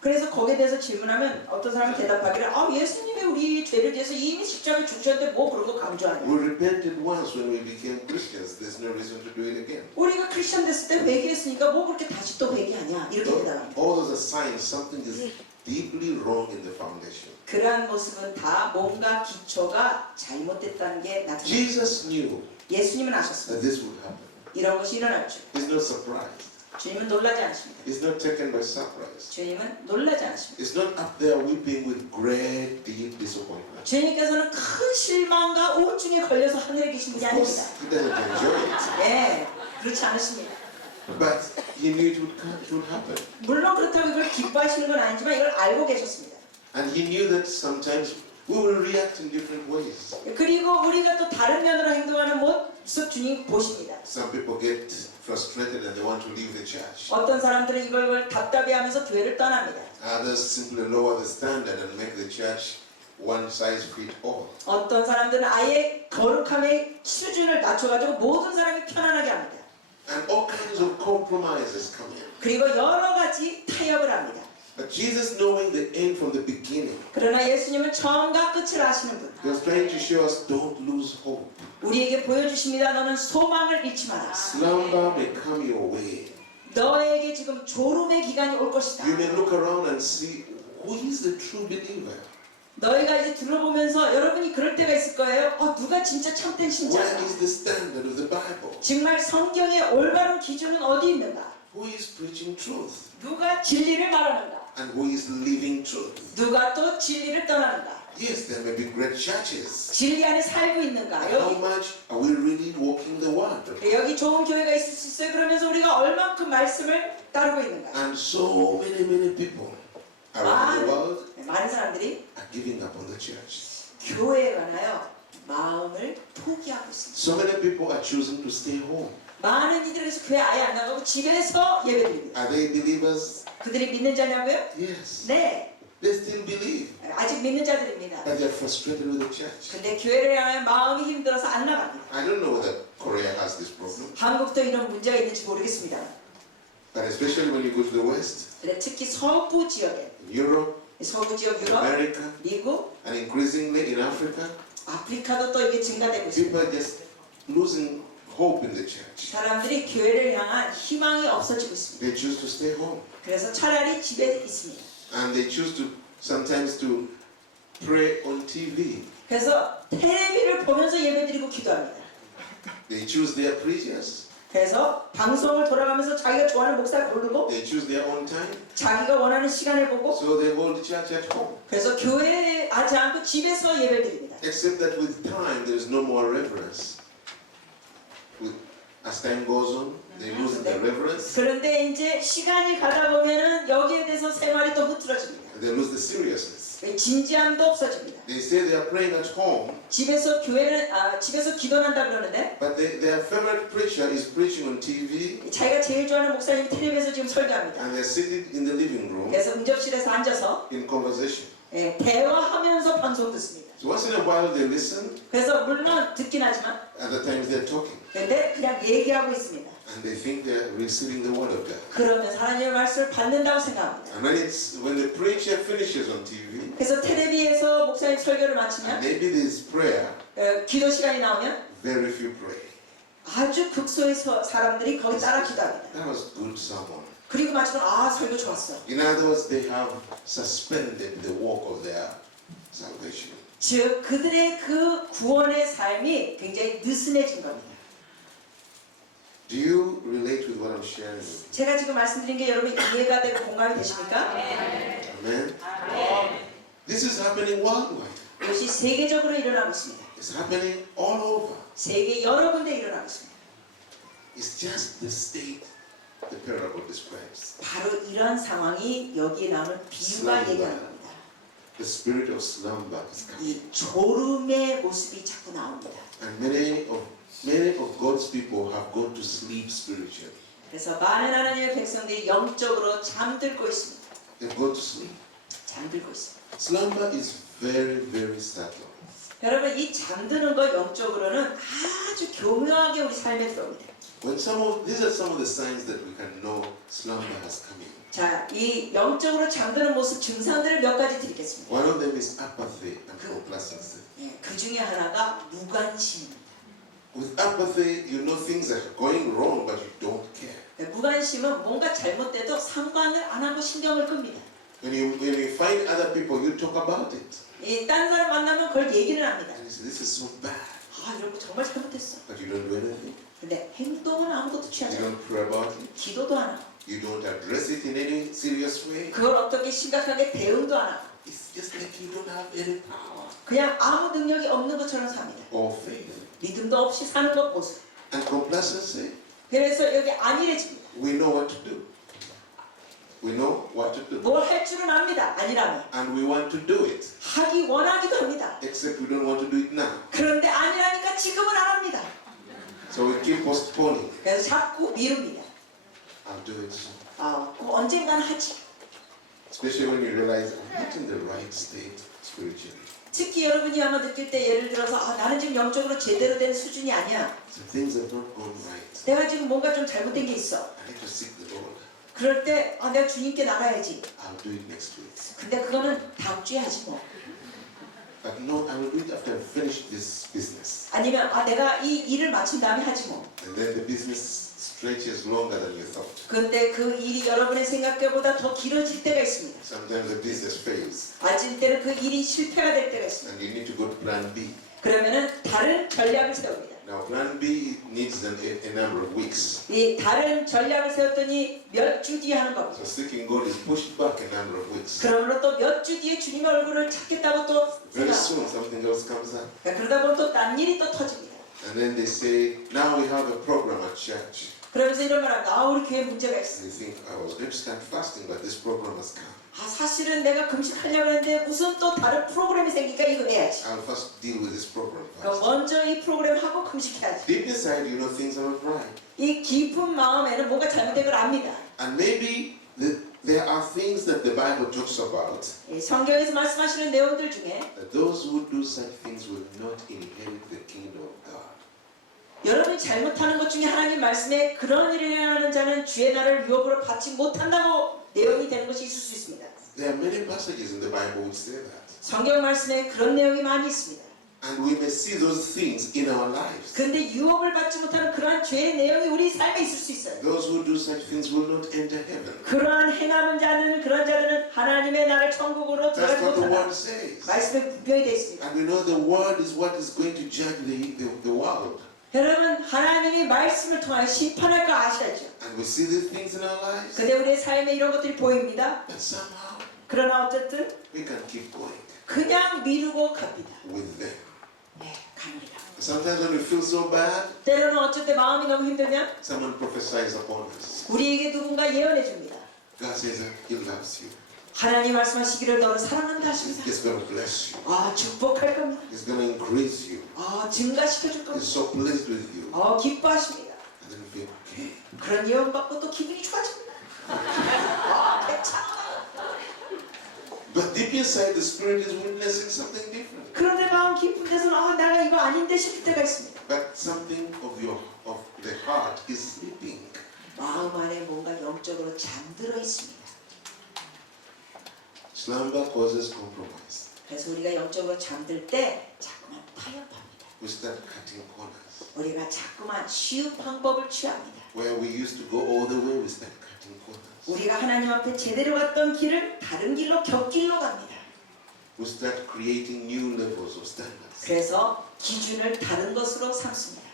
그래서 거기에 대해서 질문하면 어떤 사람은 대답하기를 예수님이 우리 죄를 위해서 이미 십자가에 죽으셨는데 뭐 그런 거 강조하냐. We repented once when we became Christians. There's no reason to do it again. 우리가 크리스천 됐을 때 회개했으니까 뭐 그렇게 다시 또 회개하냐 이렇게 대답합니다. All those are signs something is deeply wrong in the foundation. 그러한 모습은 다 뭔가 기초가 잘못됐다는 게 나타납니다. Jesus knew 예수님은 that 아셨습니다. this would happen. 이런 것이 일어날 줄. He's not surprised. 주님은 놀라지 않으십니다. He's not taken by surprise. 주님은 놀라지 않으십니다. He's not up there weeping with great, deep disappointment. 주님께서는 큰 실망과 우울증에 걸려서 하늘에 계신 분이 Of 아닙니다. course, he doesn't enjoy it. 네, 그렇지 않으십니다. But he knew it would happen. 물론 그렇다고 이걸 기뻐하시는 건 아니지만 이걸 알고 계셨습니다. And he knew that sometimes we will react in different ways. 그리고 우리가 또 다른 면으로 행동하는 모습 주님 보십니다. Some people get frustrated and they want to leave the church. 어떤 사람들은 이걸 답답해하면서 교회를 떠납니다. Others simply lower the standard and make the church one size fit all. 어떤 사람들은 아예 거룩함의 수준을 낮춰가지고 모든 사람이 편안하게 합니다. And all kinds of compromises come in. 그리고 여러 가지 타협을 합니다. But Jesus, knowing the end from the beginning, 그러나 예수님은 처음과 끝을 아시는 분. he was trying to show us don't lose hope. 우리에게 보여주십니다. 너는 소망을 잃지 마라. Slumber may come your way. 너에게 지금 졸음의 기간이 올 것이다. You may look around and see who is the true believer. 너희가 이제 둘러보면서 여러분이 그럴 때가 있을 거예요. 누가 진짜 참된 Where 신자가? is the standard of the Bible? 정말 성경의 올바른 기준은 어디 있는가? Who is preaching truth? 누가 진리를 말하는가? And who is living truth? 누가 또 진리를 떠나는가? Yes, there may be great churches. 진리 안에 살고 있는가? But how much are we really walking the word? 여기 좋은 교회가 있을 수 있어요. 그러면서 우리가 얼만큼 말씀을 따르고 있는가? And so many people around the world 많은 사람들이 are giving up on the church. 교회에 관하여 마음을 포기하고 있습니다. So many people are choosing to stay home. 많은 이들이 그래서 교회 아예 안 나가고 집에서 예배드립니다. Are they believers? 그들이 믿는 자냐고요? Yes. 네, They still believe. 아직 믿는 자들입니다. But they're frustrated with the church. 근데 교회를 향해 마음이 힘들어서 안 나갑니다. I don't know whether Korea has this problem. 한국도 이런 문제가 있는지 모르겠습니다. But especially when you go to the West, 근데 특히 서부 지역에, in Europe, 서부 지역 유럽, America, 미국, and increasingly in Africa, 아프리카도 또 이게 증가되고 있습니다. people are just losing hope in the church. 사람들이 교회를 향한 희망이 없어지고 있습니다. They choose to stay home. 그래서 차라리 집에 있습니다. And they choose to sometimes to pray on TV. 그래서 텔레비를 보면서 예배드리고 기도합니다. They choose their preachers. 그래서 방송을 돌아가면서 자기가 좋아하는 목사를 고르고 They choose their own time. 자기가 원하는 시간을 보고 So they hold the church at home. 그래서 교회에 하지 않고 집에서 예배드립니다. Except that with time there is no more reverence. As time goes on, they lose their reverence. 그런데 이제 시간이 가다 보면은 여기에 대해서 생활이 또 흐트러집니다. They lose the seriousness. 진지함도 없어집니다. They say they are praying at home, 집에서 집에서 기도한다 그러는데 but their favorite preacher is preaching on TV, 자기가 제일 좋아하는 목사님이 텔레비에서 지금 설교합니다. and they're sitting in the living room 그래서 응접실에서 앉아서 in conversation. 대화하면서 방송 듣습니다. So once in a while they listen, 그래서 물론 듣긴 하지만 other times they're talking. 근데 그냥 얘기하고 있습니다. and they think they're receiving the word of God. 그러면서 하나님의 말씀을 받는다고 생각합니다. And when the preacher finishes on TV, 그래서 텔레비에서 목사님 설교를 and 마치면 maybe there's prayer, 기도 시간이 나오면 very few pray. 아주 극소에서 사람들이 거기 따라 기도합니다. That was good sermon. 그리고 마치면 아 설교 좋았어. In other words, they have suspended the work of their salvation. 즉 그들의 그 구원의 삶이 굉장히 느슨해진 겁니다. Do you relate with what I'm sharing? 제가 지금 말씀드린 게 여러분 이해가 되고 공감이 되십니까? Amen. This is happening worldwide. 이것이 세계적으로 일어나고 있습니다. It's happening all over. 세계 여러 군데 일어나고 있습니다. It's just the state the parable describes. 바로 이런 상황이 여기에 나오는 비유가 Slumber. 얘기하는 겁니다. The spirit of slumber is coming. 이 졸음의 모습이 자꾸 나옵니다. And many of God's people have gone to sleep spiritually. 그래서 많은 하나님의 백성들이 영적으로 잠들고 있습니다. They've gone to sleep. 잠들고 있습니다. Slumber is very, very subtle. 여러분 이 잠드는 것 영적으로는 아주 교묘하게 우리 삶에 들어옵니다. These are some of the signs that we can know slumber has come in. 자, 이 영적으로 잠드는 모습 증상들을 몇 가지 드리겠습니다. One of them is apathy and complacency. 그 중에 하나가 무관심입니다. With apathy, you know things are going wrong, but you don't care. 무관심은 뭔가 잘못돼도 상관을 안 하고 신경을 끕니다. When you find other people, you talk about it. 딴 사람 만나면 그걸 얘기를 합니다. And you say, this is so bad. 아, 이런 거 정말 잘못했어. But you don't do anything. 근데 행동은 아무것도 You 취하지 않아요. don't pray about it. 기도도 안 하고 You don't address it in any serious way. 그걸 어떻게 심각하게 대응도 안 하고 It's just like you don't have any power 그냥 아무 능력이 없는 것처럼 삽니다. or faith. 믿음도 없이 사는 것 모습. And complacency, 그래서 여기 안일해집니다. we know what to do. We know what to do. 뭘 할 줄은 압니다. 아니라면 And we want to do it. 하기 원하기도 합니다. Except we don't want to do it now. 그런데 아니라니까 지금은 안 합니다. So we keep postponing. 그래서 자꾸 미룹니다. I'll do it soon. 그 언젠간 하지. Especially when you realize I'm not in the right state spiritually. 특히 여러분이 아마 느낄 때 예를 들어서 나는 지금 영적으로 제대로 된 수준이 아니야. So things have not gone right. 내가 지금 뭔가 좀 잘못된 게 있어. I need to seek the Lord. 그럴 때 내가 주님께 나가야지. I'll do it next week. 근데 그거는 다음 주에 하지 뭐. But no, I will do it after I finish this business. 아니면 내가 이 일을 마친 다음에 하지 뭐. And then the business stretches longer than you thought. 근데 그 일이 여러분의 생각보다 더 길어질 때가 있습니다. Sometimes the business fails. 아질 때는 그 일이 실패가 될 때가 있습니다. And you need to go to plan B. 그러면은 다른 전략을 세웁니다. Now plan B needs a number of weeks. 이 다른 전략을 세웠더니 몇 주 뒤에 하는 겁니다. So seeking God is pushed back a number of weeks. 그러므로 또 몇 주 뒤에 주님의 얼굴을 찾겠다고 또 Very 생각합니다. soon something else comes up. 그러다 보면 또 딴 일이 또 터집니다. And then they say, now we have a program at church. 그러면서 이런 말 합니다. 우리 교회에 문제가 있어. And you think, I was going to start fasting, but this program has come. 사실은 내가 금식하려고 했는데 무슨 또 다른 프로그램이 생기니까 이거 해야지. I'll first deal with this program 그럼 first. 먼저 이 프로그램 하고 금식해야지. Deep inside, you know things are not right. 이 깊은 마음에는 뭔가 잘못된 걸 압니다. And maybe there are things that the Bible talks about 이 성경에서 말씀하시는 내용들 중에 that those who do such things will not inherit the kingdom of God. 여러분이 잘못하는 것 중에 하나님 말씀에 그런 일을 행하는 자는 주의 나라를 유업으로 받지 못한다고 내용이 되는 것이 있을 수 있습니다. There are many passages in the Bible which say that. 성경 말씀에 그런 내용이 많이 있습니다. And we may see those things in our lives. 그런데 유업을 받지 못하는 그러한 죄의 내용이 우리 삶에 있을 수 있어요. Those who do such things will not enter heaven. 그러한 행하는 자는 그런 자들은 하나님의 나라를 천국으로 That's 들어가지 what the 못한다. word says. 말씀에 분명히 되어 있습니다. And we know the word is what is going to judge the world. 여러분 하나님이 말씀을 통하여 심판할 거 아셔야죠. And we see these things in our lives. 근데 우리의 삶에 이런 것들이 보입니다. But somehow 그러나 어쨌든 we can keep going 그냥 미루고 갑니다. with them. 네, 갑니다. Sometimes when we feel so bad, 때로는 어쩔 때 마음이 너무 힘들면 someone prophesies upon us. 우리에게 누군가 예언해 줍니다. God says that He loves you. 하나님 말씀하시기를 너를 사랑한다 하십니다. He's going to bless you. 축복할 겁니다. He's going to increase you. 증가시켜 줄 He's 겁니다. so pleased with you. 기뻐하십니다. And then we feel, okay. 그런 예언 받고 또 기분이 좋아집니다. 괜찮아. But deep inside, the Spirit is witnessing something different. 그런데 마음 깊은 데서는 내가 이거 아닌데 싶을 때가 있습니다. But something of the heart is sleeping. 마음 안에 뭔가 영적으로 잠들어 있습니다. Slumber causes compromise. 그래서 우리가 영적으로 잠들 때 자꾸만 타협합니다. We start cutting corners. 우리가 자꾸만 쉬운 방법을 취합니다. Where we used to go all the way, we start cutting corners. 우리가 하나님 앞에 제대로 갔던 길을 다른 길로 곁길로 갑니다. We start creating new levels of standards. 그래서 기준을 다른 것으로 삼습니다.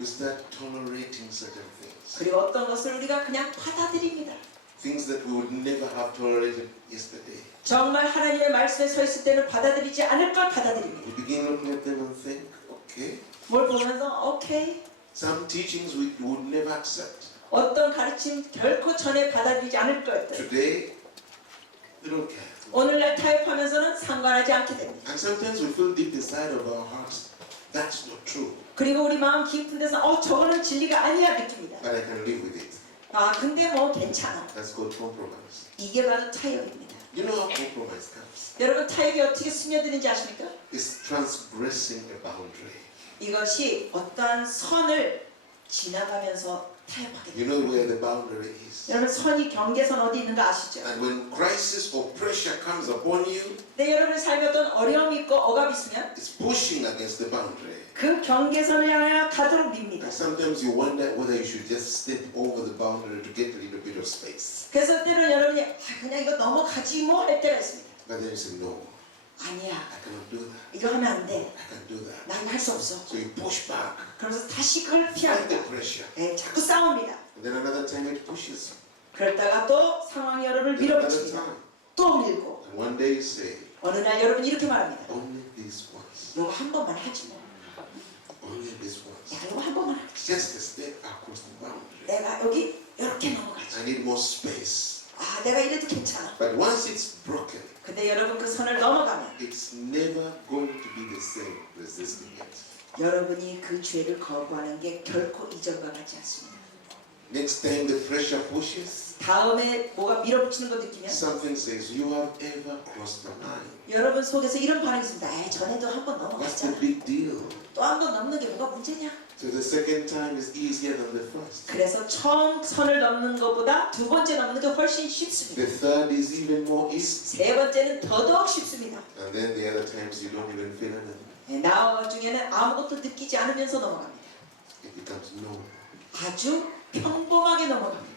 We start tolerating certain things. 그리고 어떤 것을 우리가 그냥 받아들입니다. Things that we would never have tolerated yesterday. 정말 하나님의 말씀에 서 있을 때는 받아들이지 않을 걸 받아들입니다. We begin looking at them and think, okay. 뭘 보면서 오케이. Some teachings we would never accept. 어떤 가르침 결코 전에 받아들이지 않을 것들. Today, we don't care. 오늘날 타협하면서는 상관하지 않게 됩니다. And sometimes we feel deep inside of our hearts, that's not true. 그리고 우리 마음 깊은 데서 저거는 진리가 아니야 느낍니다. But I can live with it. 근데 뭐 괜찮아. That's called compromise. 이게 바로 타협입니다. You know how compromise comes? 여러분 타협이 어떻게 스며드는지 아십니까? It's transgressing a boundary. 이것이 어떠한 선을 지나가면서 타협하게 You 됩니다. know where the boundary is. 여러분 선이 경계선 어디 있는 거 아시죠? And when crisis or pressure comes upon you, 내 여러분의 삶에 어떤 어려움이 있고 억압이 있으면 it's pushing against the boundary. 그 경계선을 향하여 가도록 밉니다. And sometimes you wonder whether you should just step over the boundary to get a little bit of space. 그래서 때로는 여러분이 그냥 이거 넘어가지 뭐 할 때가 있습니다. But then you say, no, 아니야, I cannot do that. 이거 하면 안 돼. I can't do that. 난 할 수 없어. So you push back, 그러면서 다시 그걸 fight 피합니다. the pressure. 자꾸 싸웁니다. And then another time it pushes. 그러다가 또 상황이 여러분을 Then another 밀어붙입니다. time. 또 밀고 And one day you say, 어느 날 여러분 이렇게 말합니다. only this once. 이거 한 번만 하지 뭐. Only this once. 야 이거 한 번만 하지. Just a step across the boundary. 내가 여기 이렇게 넘어가지. I need more space. 내가 이래도 괜찮아. But once it's broken, 근데 여러분 그 선을 넘어가면 it's never going to be the same resisting it. 여러분이 그 죄를 거부하는 게 결코 이전과 같지 않습니다. Next time the pressure pushes, 다음에 뭐가 밀어붙이는 거 느끼면 something says, you have ever crossed the line. 여러분 속에서 이런 반응이 있습니다. 전에도 한 번 What's the 넘어갔잖아. big deal? 또 한 번 넘는 게 뭐가 문제냐? So the second time is easier than the first. 그래서 처음 선을 넘는 것보다 두 번째 넘는 게 훨씬 쉽습니다. The third is even more easy. 세 번째는 더더욱 쉽습니다. And then the other times you don't even feel anything. 나중에는 아무것도 느끼지 않으면서 넘어갑니다. It becomes normal. 아주 평범하게 넘어갑니다.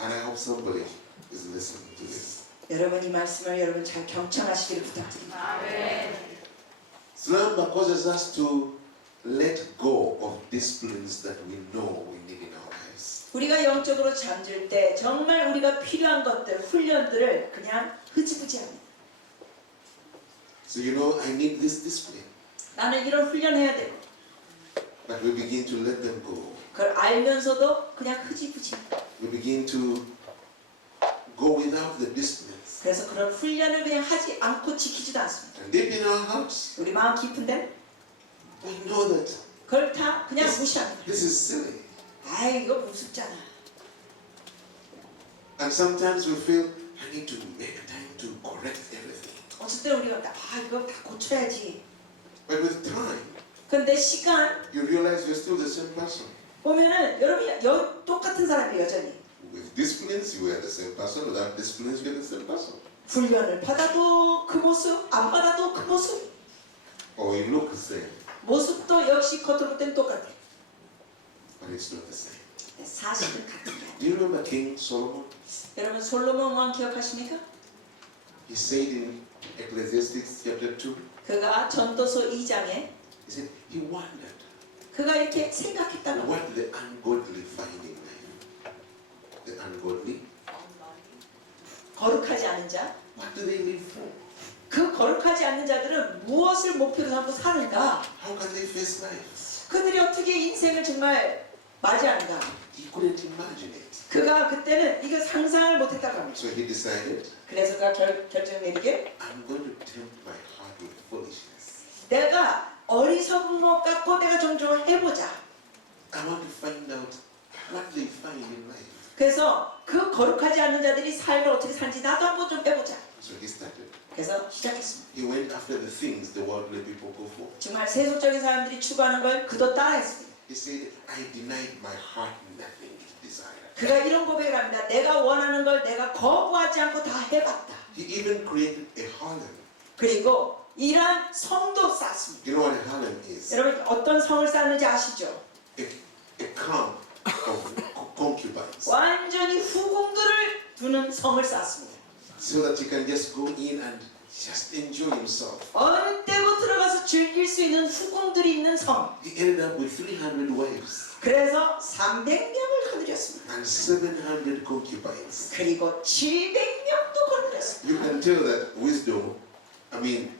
And I hope somebody is listening to this. 여러분 이 말씀을 여러분 잘 경청하시기를 부탁드립니다. Slumber causes us to let go of disciplines that we know we need in our lives. 우리가 영적으로 잠들 때 정말 우리가 필요한 것들, 훈련들을 그냥 흐지부지합니다. So you know, I need this discipline. 나는 이런 훈련해야 되고 But we begin to let them go. 그걸 알면서도 그냥 흐지부지. We begin to go without the disciplines. 그래서 그런 훈련을 그냥 하지 않고 지키지도 않습니다. And deep in our hearts, 우리 마음 깊은데 we know that 그걸 다 그냥 무시합니다. this is silly. 이거 무섭잖아. And sometimes we feel, I need to make time to correct everything. 어쩔 때 우리가 이거 다 고쳐야지. But with time, 근데 시간 you realize you're still the same person. 보면은 여러분이 똑같은 사람이 여전히 With disciplines, you are the same person. Without disciplines, you're the same person. 훈련을 받아도 그 모습, 안 받아도 그 모습, Or you look the same, 모습도 역시 겉으로 볼 땐 똑같아. but it's not the same. 사실은 같은 게 아니야. Do you remember King Solomon? 여러분 솔로몬 왕 기억하십니까? He said in Ecclesiastes chapter 2, 그가 전도서 2장에 he said he wondered 그가 이렇게 생각했다고. what the ungodly find in life. The ungodly, 거룩하지 않은 자. what do they live for? 그 거룩하지 않는 자들은 무엇을 목표로 삼고 사는가? How can they face life? 그들이 어떻게 인생을 정말 맞이하는가? He couldn't imagine it. 그가 그때는 이거 상상을 못했다고 합니다. So he decided, 그래서 그가 결정 내리게 I'm going to tempt my heart with foolishness. 내가 어리석은 것 같고 내가 종종 해보자. I want to find out what they find in life. 그래서 그 거룩하지 않는 자들이 삶을 어떻게 사는지 나도 한번 좀 해보자. So he started. 그래서 시작했습니다. He went after the things the worldly people go for. 정말 세속적인 사람들이 추구하는 걸 그도 따라했습니다. He said, I denied my heart nothing it desired. 그가 이런 고백을 합니다. 내가 원하는 걸 내가 거부하지 않고 다 해봤다. He even created a harlot. 그리고 이러한 성도 쌓습니다. You know what a harlot is? 여러분 어떤 성을 쌓는지 아시죠? A camp of concubines. 완전히 후궁들을 두는 성을 쌓습니다. So that he can just go in and just enjoy himself. 어느 때고 들어가서 즐길 수 있는 후궁들이 있는 성. He ended up with 300 wives 그래서 300명을 거느렸습니다. and 700 concubines. 그리고 700명도 거느렸습니다. You can tell that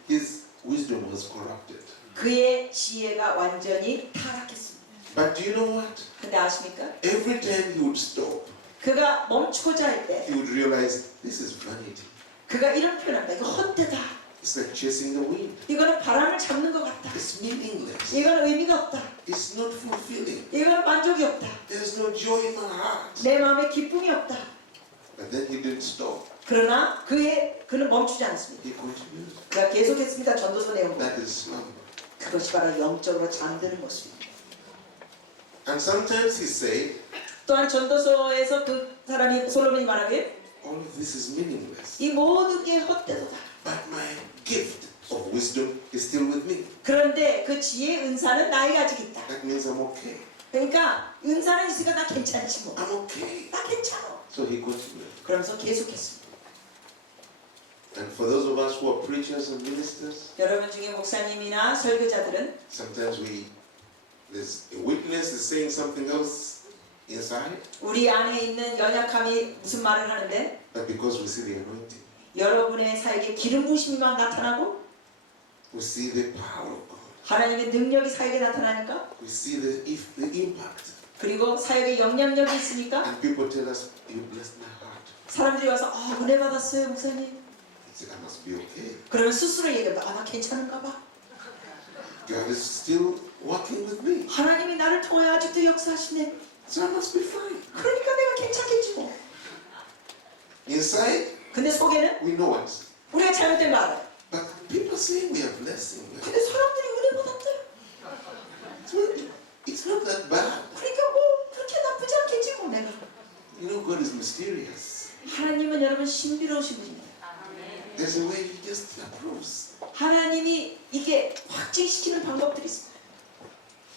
his wisdom was corrupted. 그의 지혜가 완전히 타락했습니다. But do you know what? 근데 아십니까? Every time he would stop, 그가 멈추고자 할 때 he would realize this is vanity. 그가 이런 표현합니다. 이거 헛되다. It's like chasing the wind. 이거는 바람을 잡는 것 같다. It's meaningless. 이거는 의미가 없다. It's not fulfilling. 이거는 만족이 없다. There's no joy in my heart. 내 마음에 기쁨이 없다. But then he didn't stop. 그러나 그는 멈추지 않습니다. He continued. 그가 계속했습니다. 전도서 내용. That is slumber. 그것이 바로 영적으로 잠드는 모습입니다. And sometimes he said, 또한 전도서에서 그 사람이 솔로몬이 말하길 all of this is meaningless. 이 모든 게 헛되도다. But my gift of wisdom is still with me. 그런데 그 지혜의 은사는 나에게 아직 있다. That means I'm okay. 그러니까 은사는 있으니까 나 괜찮지 뭐. I'm okay. 나 괜찮아. So he continued. 그러면서 계속했습니다. And for those of us who are preachers and ministers, 여러분 중에 목사님이나 설교자들은 sometimes there's a witness is saying something else inside, 우리 안에 있는 연약함이 무슨 말을 하는데 but because we see the anointing, 여러분의 사역에 기름 부심만 나타나고 we see the power of God, 하나님의 능력이 사역에 나타나니까 we see the impact, 그리고 사역에 영향력이 있으니까 and people tell us, you blessed my heart. 사람들이 와서 은혜 받았어요 목사님. I said, I must be okay. 그러면 스스로 얘기한다. 나 괜찮은가 봐. God is still working with me. 하나님이 나를 통해 아직도 역사하시네. So I must be fine. 그러니까 내가 괜찮겠지 뭐. Inside, 근데 속에는 we know it. 우리가 잘못된 거 알아요. But people say we are blessing. 근데 사람들이 은혜 받았대요. It's not that bad. 그러니까 뭐 그렇게 나쁘지 않겠지 뭐 내가. You know, God is mysterious. 하나님은 여러분 신비로우신 분입니다. There's a way He just approves. 하나님이 이게 확증시키는 방법들이 있습니다.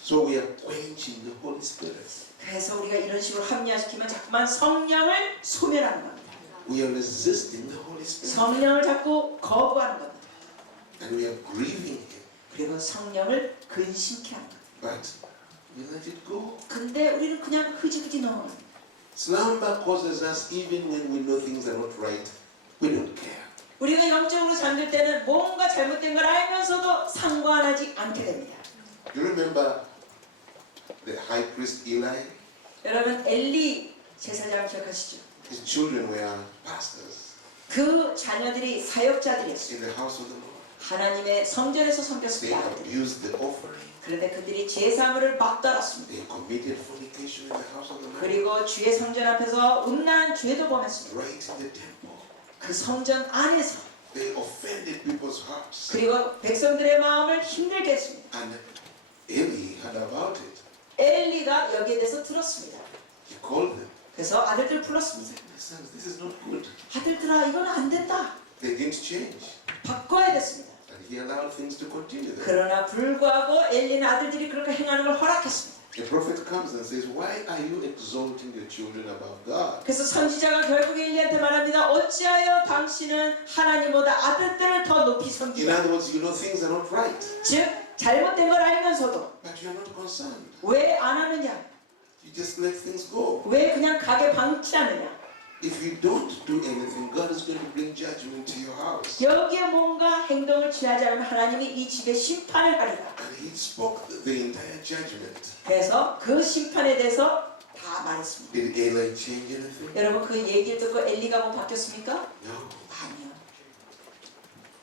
So we are quenching the Holy Spirit. 그래서 우리가 이런 식으로 합리화시키면 자꾸만 성령을 소멸하는 겁니다. We are resisting the Holy Spirit. 성령을 자꾸 거부하는 겁니다. And we are grieving Him. 그리고 성령을 근심케 하는 겁니다. But we let it go. 근데 우리는 그냥 흐지부지 넘어갑니다. Slumber causes us, even when we know things are not right, we don't care. 우리가 영적으로 잠들 때는 뭔가 잘못된 걸 알면서도 상관하지 않게 됩니다. You remember the high priest Eli? 여러분 엘리 제사장 기억하시죠? His children were pastors 그 자녀들이 사역자들이었어요. in the house of the Lord. 하나님의 성전에서 They 섬겼습니다. abused the offering. 그런데 그들이 제사물을 막 따랐습니다. They committed fornication in the house of the Lord. 그리고 주의 성전 앞에서 음란한 죄도 범했습니다. Right in the temple. 그 성전 안에서 They offended people's hearts. 그리고 백성들의 마음을 힘들게 했습니다. And Eli heard about it. 엘리가 여기에 대해서 들었습니다. He called them. 그래서 아들들 불렀습니다. My sons, this is not good. 아들들아 이건 안 된다. They didn't change. 바꿔야 됐습니다. And he allowed things to continue there. 그러나 불구하고 엘리는 아들들이 그렇게 행하는 걸 허락했습니다. The prophet comes and says, why are you exalting your children above God? 그래서 선지자가 결국 엘리한테 말합니다. 어찌하여 당신은 하나님보다 아들들을 더 높이 In 섬기냐. other words, you know things are not right, 즉 잘못된 걸 알면서도 but you are not concerned. 왜 안 하느냐. You just let things go. 왜 그냥 가게 방치하느냐. If you don't do anything, God is going to bring judgment to your house. 여기에 뭔가 행동을 취하지 않으면 하나님이 이 집에 심판을 하리라. And he spoke the entire judgment. 그래서 그 심판에 대해서 다 말했습니다. Did Eli change anything? 여러분 그 얘기를 듣고 엘리가 뭐 바뀌었습니까? No. 아니요.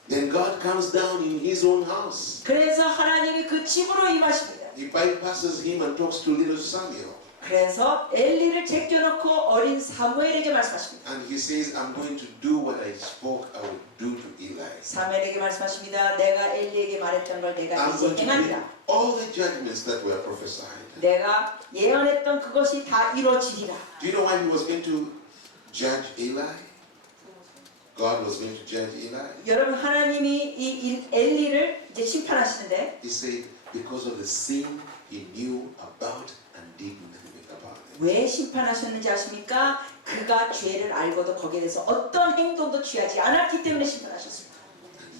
Then God comes down in his own house. 그래서 하나님이 그 집으로 임하십니다. He bypasses him and talks to little Samuel. 그래서 엘리를 제껴놓고 어린 사무엘에게 말씀하십니다. And he says, I'm going to do what I spoke I would do to Eli. 사무엘에게 말씀하십니다. 내가 엘리에게 말했던 걸 내가 I'm 이제 going to 행하리라. all the judgments that were prophesied. 내가 예언했던 그것이 다 이루어지리라. Do you know why he was going to judge Eli? God was going to judge Eli. 여러분 하나님이 이 엘리를 이제 심판하시는데 He said, because of the sin he knew about and didn't think about it. 왜 심판하셨는지 아십니까? 그가 죄를 알고도 거기에 대해서 어떤 행동도 취하지 않았기 때문에 심판하셨습니다.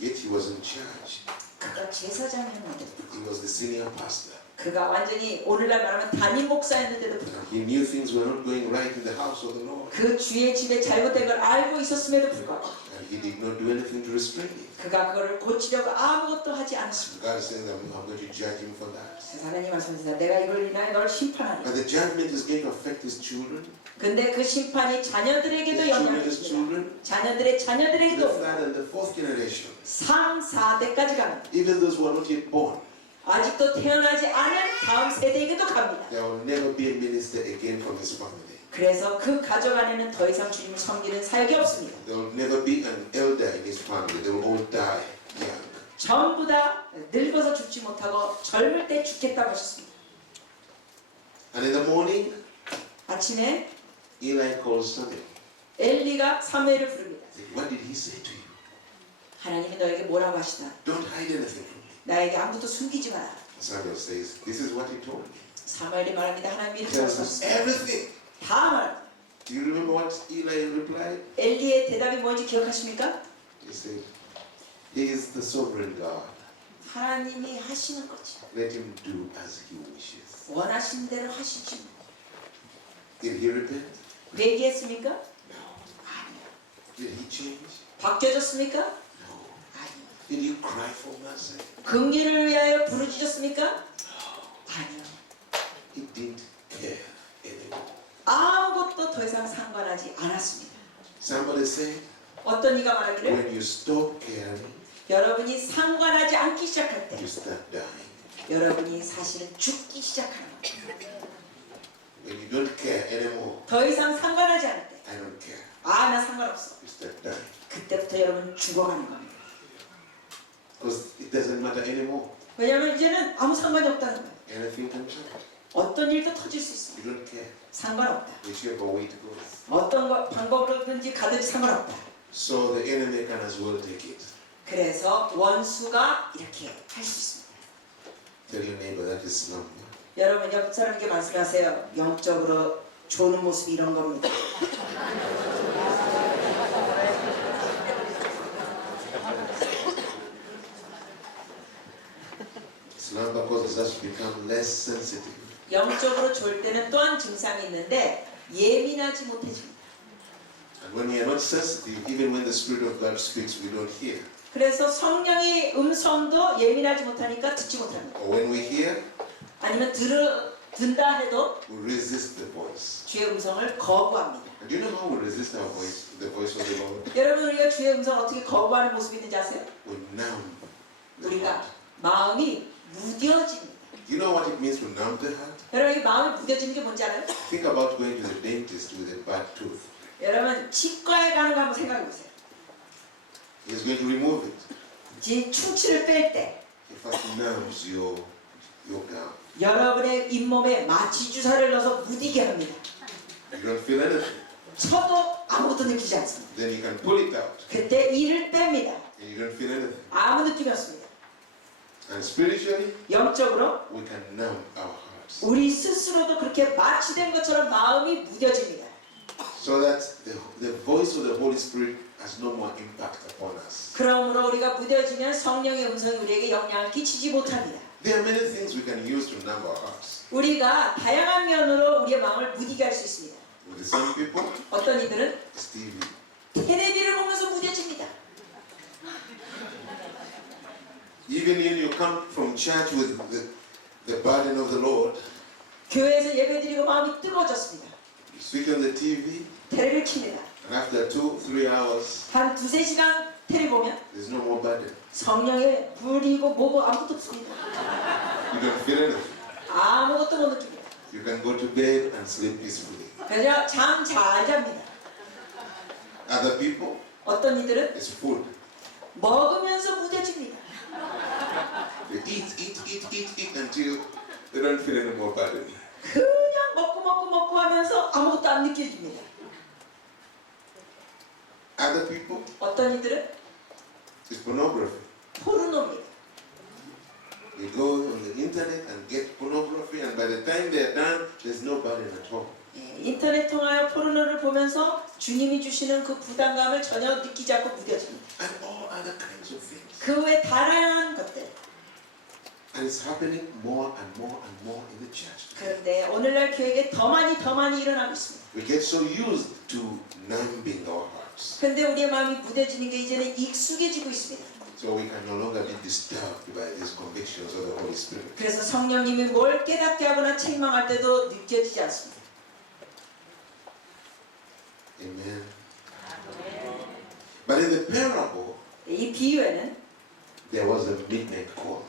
Yet he was in charge. 그가 제사장이었는데 He was the senior pastor. 그가 완전히 오늘날 말하면 담임 목사였는데도 불구하고 He knew things were not going right in the house of the Lord. 그 주의 집에 잘못된 걸 알고 있었음에도 불구하고 And he did not do anything to restrain it. 그가 그거를 고치려고 아무것도 하지 않았습니다. God is saying that I'm going to judge him for that. 그래서 하나님 말씀하시다 내가 이걸 인하여 너를 심판하리. And the judgment is going to affect his children, 근데 그 심판이 자녀들에게도 his 영향을 children's 줍니다. children, 자녀들의 the 자녀들에게도 third and the fourth generation, 3, 4대까지 갑니다. even those who are not yet born. 아직도 태어나지 않은 다음 세대에게도 갑니다. There will never be a minister again from his family. 그래서 그 가족 안에는 더 이상 주님을 섬기는 사역이 없습니다. There will never be an elder in his family. They will all die young. 전부 다 늙어서 죽지 못하고 젊을 때 죽겠다고 하셨습니다. And in the morning, 아침에 Eli calls Samuel. 엘리가 사무엘을 부릅니다. What did he say to you? 하나님이 너에게 뭐라고 하시나? Don't hide anything from me. 나에게 아무것도 숨기지 마라. Samuel says, this is what he told me. 사무엘이 말합니다. 하나님이 이렇게 Tells us 말씀하셨습니다. everything. 다 말합니다. Do you remember what Eli replied? 엘리의 대답이 뭔지 기억하십니까? He said, he is the sovereign God. 하나님이 하시는 거지. Let him do as he wishes. 원하신 대로 하시지. Did he repent? 회개했습니까? No. Did he change? 바뀌어졌습니까? No. 아니요. Did you cry for mercy? 긍휼을 위하여 부르짖었습니까? 아니요. He didn't care anymore. 아무것도 더 이상 상관하지 않았습니다. Somebody said, 어떤 이가 말하기를 when you stop caring, 여러분이 상관하지 않기 시작할 때 you start dying. 여러분이 사실은 죽기 시작하는 겁니다. When you don't care anymore, 더 이상 상관하지 않을 때 I don't care. 아, 나 상관없어. You start dying. 그때부터 여러분 죽어가는 겁니다. Because it doesn't matter anymore. 왜냐하면 이제는 아무 상관이 없다는 거예요. Anything can change. 어떤 일도 터질 수 있어. You don't care. 상관없다. Whichever way to go. 어떤 방법으로든지 가든지 상관없다. So the enemy can as well take it. 그래서 원수가 이렇게 할 수 있습니다. Tell your neighbor that is slumber. 여러분 옆 사람에게 말씀하세요. 영적으로 조는 모습이 이런 겁니다. Slumber causes us to become less sensitive. 영적으로 졸 때는 또한 증상이 있는데 예민하지 못해집니다. And when we are not sensitive, even when the Spirit of God speaks, we don't hear. 그래서 성령의 음성도 예민하지 못하니까 듣지 못합니다. Or when we hear, 아니면 든다 해도 we resist the voice. 주의 음성을 거부합니다. And do you know how we resist our voice, the voice of the Lord? 여러분 우리가 주의 음성을 어떻게 거부하는 모습이 있는지 아세요? We numb the 우리가 heart. 마음이 무뎌집니다. Do you know what it means to numb the heart? 여러분 이 마음이 무뎌지는 게 뭔지 알아요? Think about going to the dentist with a bad tooth. 여러분 치과에 가는 거 한번 생각해 보세요. He's going to remove it. 이 충치를 뺄 때 He first numbs your gum. 여러분의 잇몸에 마취 주사를 넣어서 무디게 합니다. You don't feel anything. 쳐도 아무것도 느끼지 않습니다. Then you can pull it out 그때 이를 뺍니다. and you don't feel anything. 아무 느낌이 없습니다. And spiritually, 영적으로 we can numb our hearts 우리 스스로도 그렇게 마취된 것처럼 마음이 무뎌집니다. so that the voice of the Holy Spirit has no more impact upon us. 그러므로 우리가 무뎌지면 성령의 음성이 우리에게 영향을 끼치지 못합니다. There are many things we can use to numb our hearts. 우리가 다양한 면으로 우리의 마음을 무디게 할 수 있습니다. With some people, 어떤 이들은 it's TV. 테레비를 보면서 무뎌집니다. Even when you come from church with the burden of the Lord, 교회에서 예배드리고 마음이 뜨거워졌습니다. you switch on the TV, 테레비를 킵니다. and after 2-3 hours, 한 두세 시간 테레비 보면 there's no more burden. 성령의 불이고 뭐고 아무것도 없습니다. You don't feel anything. 아무것도 못 느낍니다. You can go to bed and sleep peacefully. 그래서 잠 잘 잡니다. Other people, 어떤 이들은 it's food. 먹으면서 무뎌집니다. They eat until they don't feel any more burden. 그냥 먹고 하면서 아무것도 안 느껴집니다. Other people, 어떤 이들은 it's pornography. 포르노입니다. They go on the internet and get pornography, and by the time they are done, there's no burden at all. 예, 인터넷 통하여 포르노를 보면서 주님이 주시는 그 부담감을 전혀 느끼지 않고 무뎌집니다. And all other kinds of things. 그 외 다양한 것들. And it's happening more and more and more in the church. 그런데 오늘날 교회에 더 많이 일어나고 있습니다. We get so used to numbing our hearts, 그런데 우리의 마음이 무뎌지는 게 이제는 익숙해지고 있습니다. so we can no longer be disturbed by these convictions of the Holy Spirit. 그래서 성령님이 뭘 깨닫게 하거나 책망할 때도 느껴지지 않습니다. Amen. But in the parable, 이 비유에는 there was a midnight call.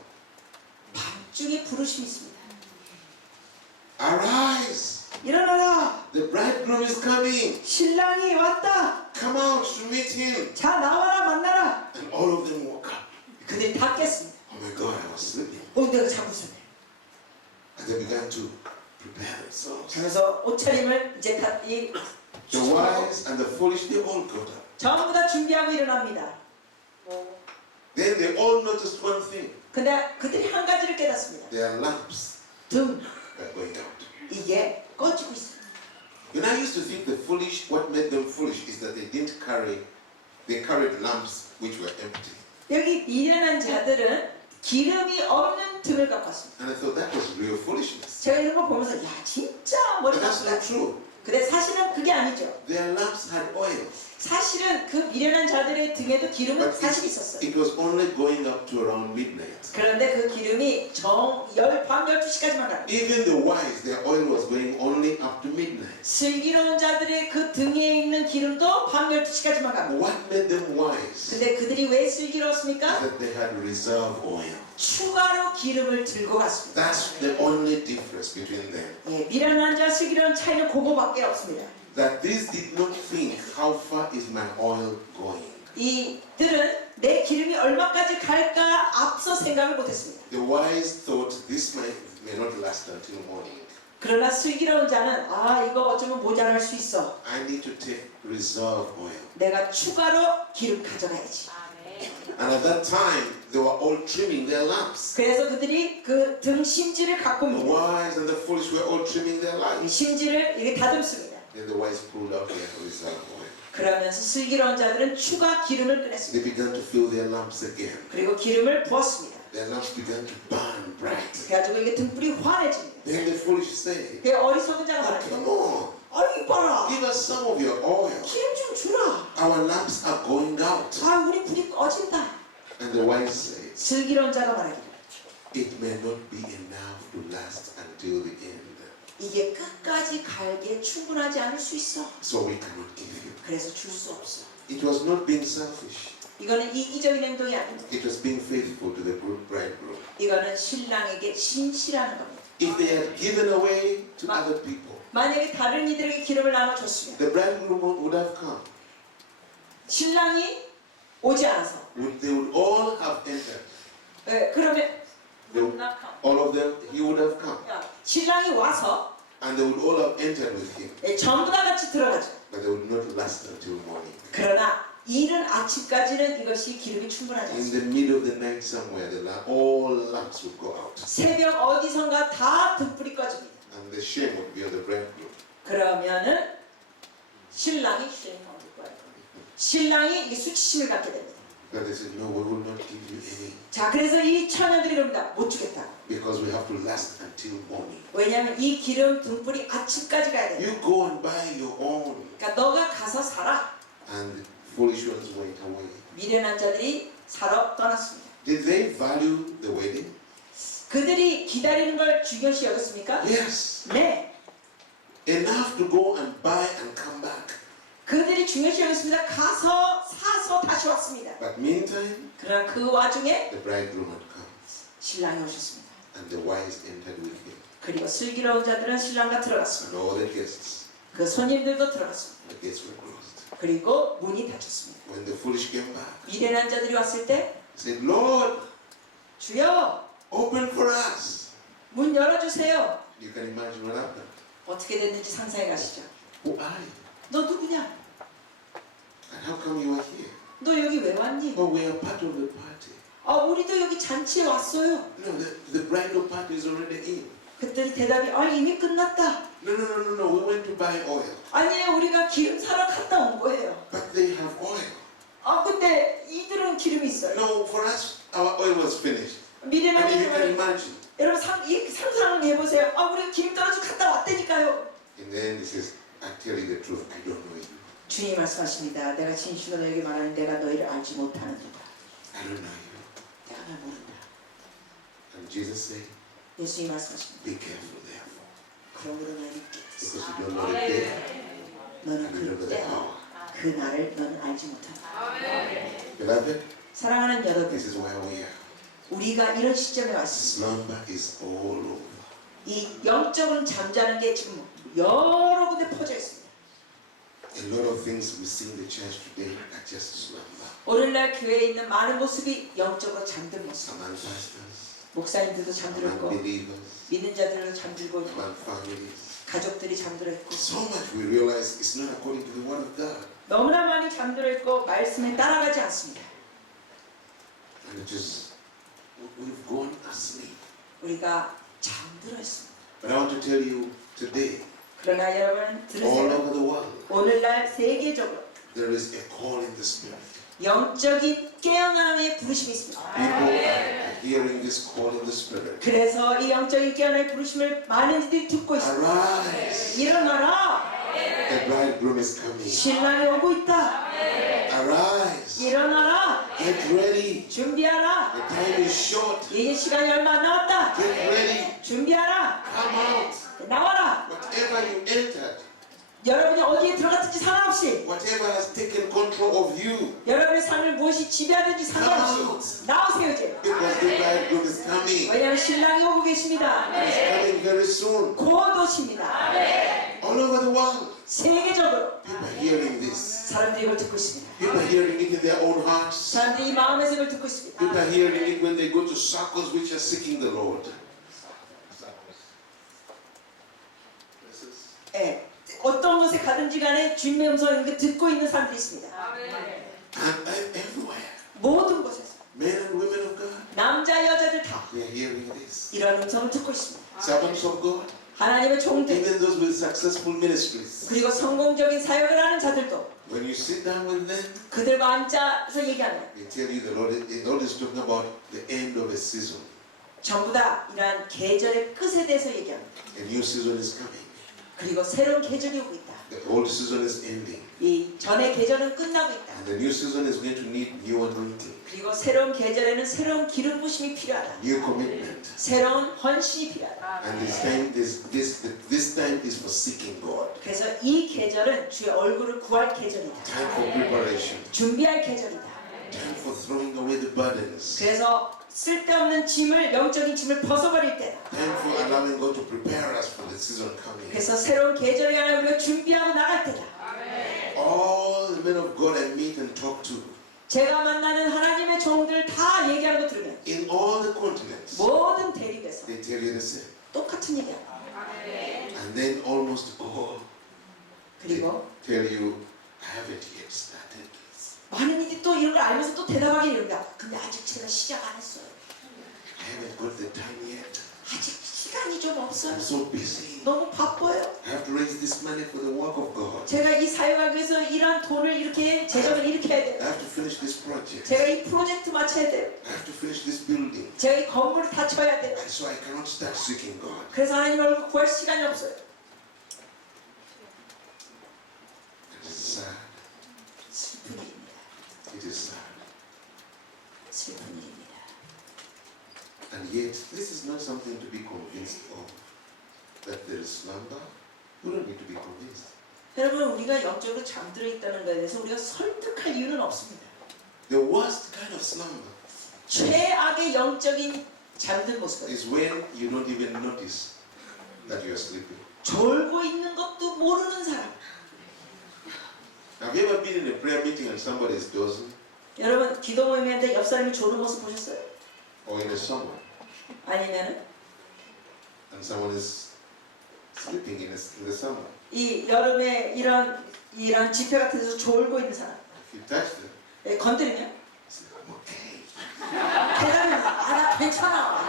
밤중에 부르심이 있습니다. Arise! 일어나라! The bridegroom is coming! 신랑이 왔다! Come out to meet him! 자 나와라 만나라! And all of them woke up. 그들이 다 깼습니다. Oh my God, I was sleeping. 내가 자고 있었네. And they began to prepare themselves. 그래서 옷차림을 이제 이 The wise and the foolish, they all got up. 전부 다 준비하고 일어납니다. Then they all noticed one thing. 근데 그들이 한 가지를 깨닫습니다. Their lamps 등 were going out. 이게 꺼지고 있어요. And I used to think the foolish, what made them foolish is that they carried lamps which were empty. 여기 미련한 자들은 기름이 없는 등을 갖고 왔습니다. And I thought that was real foolishness. 제가 이런 걸 보면서 야 진짜 머리 But that's not 나쁘다. true. 근데 사실은 그게 아니죠. Their lamps had oil. 사실은 그 미련한 자들의 등에도 기름은 But 사실 있었어요. it was only going up to around midnight. 그런데 그 기름이 밤 12시까지만 가요. Even the wise, their oil was going only up to midnight. 슬기로운 자들의 그 등에 있는 기름도 밤 12시까지만 갑니다. What made them wise? 근데 그들이 왜 Is 슬기로웠습니까? that they had reserve oil. 추가로 기름을 들고 갔습니다. That's the only difference between them. 예, 미련한 자, 슬기로운 차이는 그거밖에 없습니다. That these did not think, how far is my oil going? 이들은 내 기름이 얼마까지 갈까 앞서 생각을 못했습니다. The wise thought this may not last until morning. 그러나 슬기로운 자는 이거 어쩌면 모자랄 수 있어. I need to take reserve oil. 내가 추가로 기름 가져가야지. And at that time, they were all trimming their lamps. 그래서 그들이 그 등 심지를 갖고 The 옵니다. wise and the foolish were all trimming their 이 lamps. 심지를 이렇게 다듬습니다. Then the wise pulled out their reserve oil. 그러면서 슬기로운 자들은 추가 기름을 꺼냈습니다. They began to fill their lamps again. 그리고 기름을 부었습니다. Their lamps began to burn bright. 그래가지고 이게 등불이 환해집니다. Then the foolish said, 그 어리석은 자가 "Oh, 말합니다. come on, 이봐라. give us some of your oil. 기름 좀 주라. Our lamps are going out." 우리 불이 꺼진다. And the wise said, 슬기로운 자가 말하기를 "It may not be enough to last until the end. 이게 끝까지 갈기에 충분하지 않을 수 있어. So we cannot give you." 그래서 줄 수 없어. It was not being selfish. 이거는 이기적인 행동이 아닙니다. It was being faithful to the bridegroom. 이거는 신랑에게 신실하는 겁니다. If they had given away to other people, 만약에 다른 이들에게 기름을 나눠줬으면 the bridegroom would have come. 신랑이 오지 않아서 They would all have entered. 그러면 All of them, he would have come. 신랑이 와서 And they would all have entered with him. 전부 다 같이 들어가죠. But they would not last until morning. 그러나 이른 아침까지는 이것이 기름이 충분하지 In 않습니다. the middle of the night somewhere, all lamps would go out. 새벽 어디선가 다 등불이 꺼집니다. And the shame would be on the bridegroom. 그러면은 신랑이 신랑이 이 수치심을 갖게 됩니다. But they said, "No, we will not give you any 자, 그래서 이 처녀들이 그럽니다. 못 주겠다. because we have to last until morning. 왜냐하면 이 기름 등불이 아침까지 가야 돼. You go and buy your own." 그러니까 너가 가서 사라. And the foolish ones went away. 미련한 자들이 사러 떠났습니다. Did they value the wedding? 그들이 기다리는 걸 중요시 여겼습니까? Yes. 네. Enough to go and buy and come back. 그들이 중요시 여겼습니다. 가서 사서 다시 왔습니다. But meantime, 그러나 그 와중에 the bridegroom had come. 신랑이 오셨습니다. And the wise entered with him. 그리고 슬기로운 자들은 신랑과 들어갔습니다. And all the guests, 그 손님들도 들어갔습니다. the gates were closed. 그리고 문이 닫혔습니다. When the foolish came back, 미련한 자들이 왔을 때 said, "Lord, 주여, open for us. 문 열어주세요. You can imagine what happened. 어떻게 됐는지 상상해 가시죠. Who are you? 너 누구냐? And how come you are here? 너 여기 왜 왔니? Oh, we are part of the party. 우리도 여기 잔치에 왔어요. No, the bridal party is already in. 그랬더니 대답이 이미 끝났다. No. We went to buy oil. 아니에요, 우리가 기름 사러 갔다 온 거예요. But they have oil. 근데 이들은 기름이 있어요. No, for us, our oil was finished. I mean, you can 미래는 imagine. 여러분 상상을 해보세요. 우리가 기름 떨어져 갔다 왔다니까요. And then he says, I tell you the truth, I don't know you. 주님 말씀하십니다. 내가 진실로 너에게 말하는 내가 너희를 알지 못하는도다. I don't know you. 내가 널 모른다. And Jesus said, 예수님 말씀하십니다. be careful therefore. 그러므로 너희는 깨끗이 Because you don't know the day 너는 and you don't know 그 the 때와 hour. 그 날을 너는 알지 못한다. Beloved, 사랑하는 여러분, this is where we are. 우리가 이런 시점에 왔습니다. Slumber is all over. 이 영적으로 잠자는 게 지금 여러 군데 퍼져 있습니다. A lot of things we see in the church today are just slumber. 오늘날 교회에 있는 많은 모습이 영적으로 잠든 모습. Among pastors, 목사님들도 잠들었고 among believers, 믿는 자들도 잠들고 있고 among families. 가족들이 잠들어 있고 So much we realize it's not according to the word of God. 너무나 많이 잠들어 있고 말씀에 따라가지 않습니다. And it is, we've gone asleep. 우리가 잠들어 있습니다. But I want to tell you today, 그러나 여러분 all 들으세요. over the world, 오늘날 세계적으로 there is a call in the Spirit. 영적인 깨어남의 부르심이 있습니다. People are hearing this call in the Spirit. 그래서 이 영적인 깨어남의 부르심을 많은 이들이 듣고 있습니다. Arise, 일어나라. the bridegroom is coming. 신랑이 오고 있다. Arise, 일어나라. get ready. 준비하라. The time is short. 이제 시간이 얼마 안 남았다. Get ready. 준비하라. Come out. 나와라. Whatever you entered, 여러분이 어디에 들어갔든지 상관없이 whatever has taken control of you, 여러분의 삶을 무엇이 지배하든지 상관없이 나오세요 이제. because the bridegroom is coming. 왜냐하면 신랑이 오고 계십니다. He's coming very soon. 곧 오십니다. All over the world, 세계적으로 people are hearing this. 사람들이 이걸 듣고 있습니다. People are hearing it in their own hearts. 사람들이 이 마음에서 이걸 듣고 있습니다. People are hearing it when they go to circles which are seeking the Lord. 예, 어떤 곳에 가든지 간에 주님의 음성을 듣고 있는 사람들이 있습니다. And everywhere, 모든 곳에서 men and women of God, 남자 여자들 다 they are hearing this. 이런 음성을 듣고 있습니다. Servants of God, 하나님의 종들 even those with successful ministries. 그리고 성공적인 사역을 하는 자들도 When you sit down with them, 그들과 앉아서 얘기하면 they tell you the Lord is talking about the end of a season. 전부 다 이러한 계절의 끝에 대해서 얘기합니다. A new season is coming. 그리고 새로운 계절이 오고 있다. The old season is ending. 이 전의 계절은 끝나고 있다. And the new season is going to need new anointing, 그리고 새로운 계절에는 새로운 기름 부심이 필요하다. new commitment. 새로운 헌신이 필요하다. And this time is for seeking God. 그래서 이 계절은 주의 얼굴을 구할 계절이다. Time for preparation. 준비할 계절이다. Time for throwing away the burdens. 그래서 쓸데없는 짐을 영적인 짐을 벗어버릴 때다. Time for allowing God to prepare us for the season coming. 그래서 새로운 계절에 관해 우리가 준비하고 나갈 때다. All the men of God I meet and talk to 제가 만나는 하나님의 종들 다 얘기하는 거 들으면 in all the continents, 모든 대륙에서 they tell you the same. 똑같은 얘기야. And then almost all 그리고 tell you, I haven't yet started. 많은 이들이 또 이런 걸 알면서 또 대답하긴 이런다. 근데 아직 제가 시작 안 했어요. I haven't got the time yet. 아직 시간이 좀 없어요. I'm so busy. 너무 바빠요. I have to raise this money for the work of God. 제가 이 사역하기 위해서 이런 돈을 이렇게 재정을 이렇게 해야 I 돼요. have to finish this project. 제가 이 프로젝트 마쳐야 돼요. I have to finish this building. 제가 이 건물을 다 쳐야 돼요. And so I cannot start seeking God. 그래서 하나님 얼굴 구할 시간이 없어요. It is sad. 슬픈 일입니다. It is sad. 슬픈 일입니다. And yet, this is not something to be convinced of. That there is slumber. We don't need to be convinced. 여러분 우리가 영적으로 잠들어 있다는 것에 대해서 우리가 설득할 이유는 없습니다. The worst kind of slumber 최악의 영적인 잠든 모습은 is when you don't even notice that you are sleeping. 졸고 있는 것도 모르는 사람. Have you ever been in a prayer meeting and somebody is dozing? 여러분 기도 모임인데 옆 사람이 조는 모습 보셨어요? or in the summer, 아니면은 and someone is sleeping in the summer. 이 여름에 이런 지표 같은 데서 졸고 있는 사람 If you touch them, 예, 건드리면 you say, I'm okay. 대답이 나 괜찮아.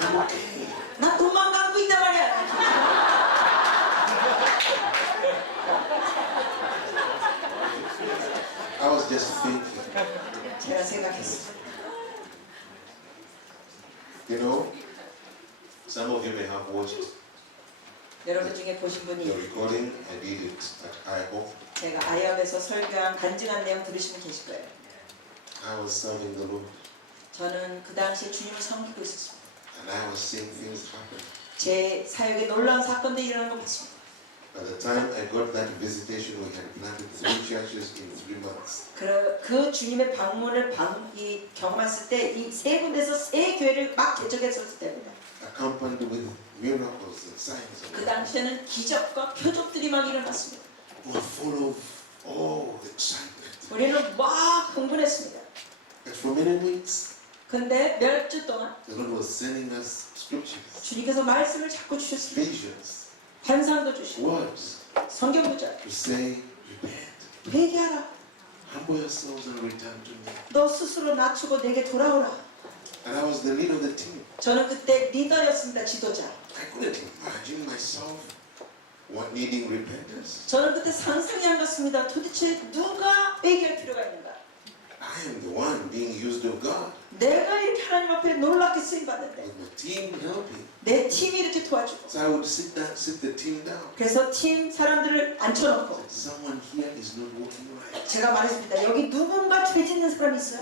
I'm okay. 나 돈만 갖고 있단 말이야. I was just thinking, 제가 생각했어요. you know, some of you may have watched 여러분 중에 보신 the 분이 recording. I did it at IHOP. 제가 아이업에서 설교한 간증한 내용 들으시면 계실 거예요. I was serving the Lord, 저는 그 당시에 주님을 섬기고 있었습니다. and I was seeing things happen. 제 사역에 놀라운 사건들이 일어나는 걸 봤습니다. By the time I got that visitation, we had planted 3 churches in 3 months. 그 주님의 방문을 경험했을 때 이 3군데서 3교회를 막 개척했었을 때입니다. Accompanied with miracles and signs and 그 wonders. 당시에는 기적과 표적들이 막 일어났습니다. We were full of all the excitement. 우리는 막 흥분했습니다. And for many weeks, 근데 몇 주 동안 the Lord was sending us scriptures, 주님께서 말씀을 자꾸 주셨습니다. visions, 환상도 주시고 words 성경 구절 to say, repent, 회개하라. humble yourselves and return to me. 너 스스로 낮추고 내게 돌아오라. And I was the leader of the team. 저는 그때 리더였습니다. 지도자. I couldn't imagine myself needing repentance. 저는 그때 상상이 안 갔습니다. 도대체 누가 회개할 필요가 있는가? I am the one being used of God, 내가 이렇게 하나님 앞에 놀랍게 쓰임 받는데 with my team helping. 내 팀이 이렇게 도와주고 So I would sit the team down. 그래서 팀 사람들을 앉혀놓고 Someone here is not walking right. 제가 말했습니다. 여기 누군가 죄 짓는 사람이 있어요.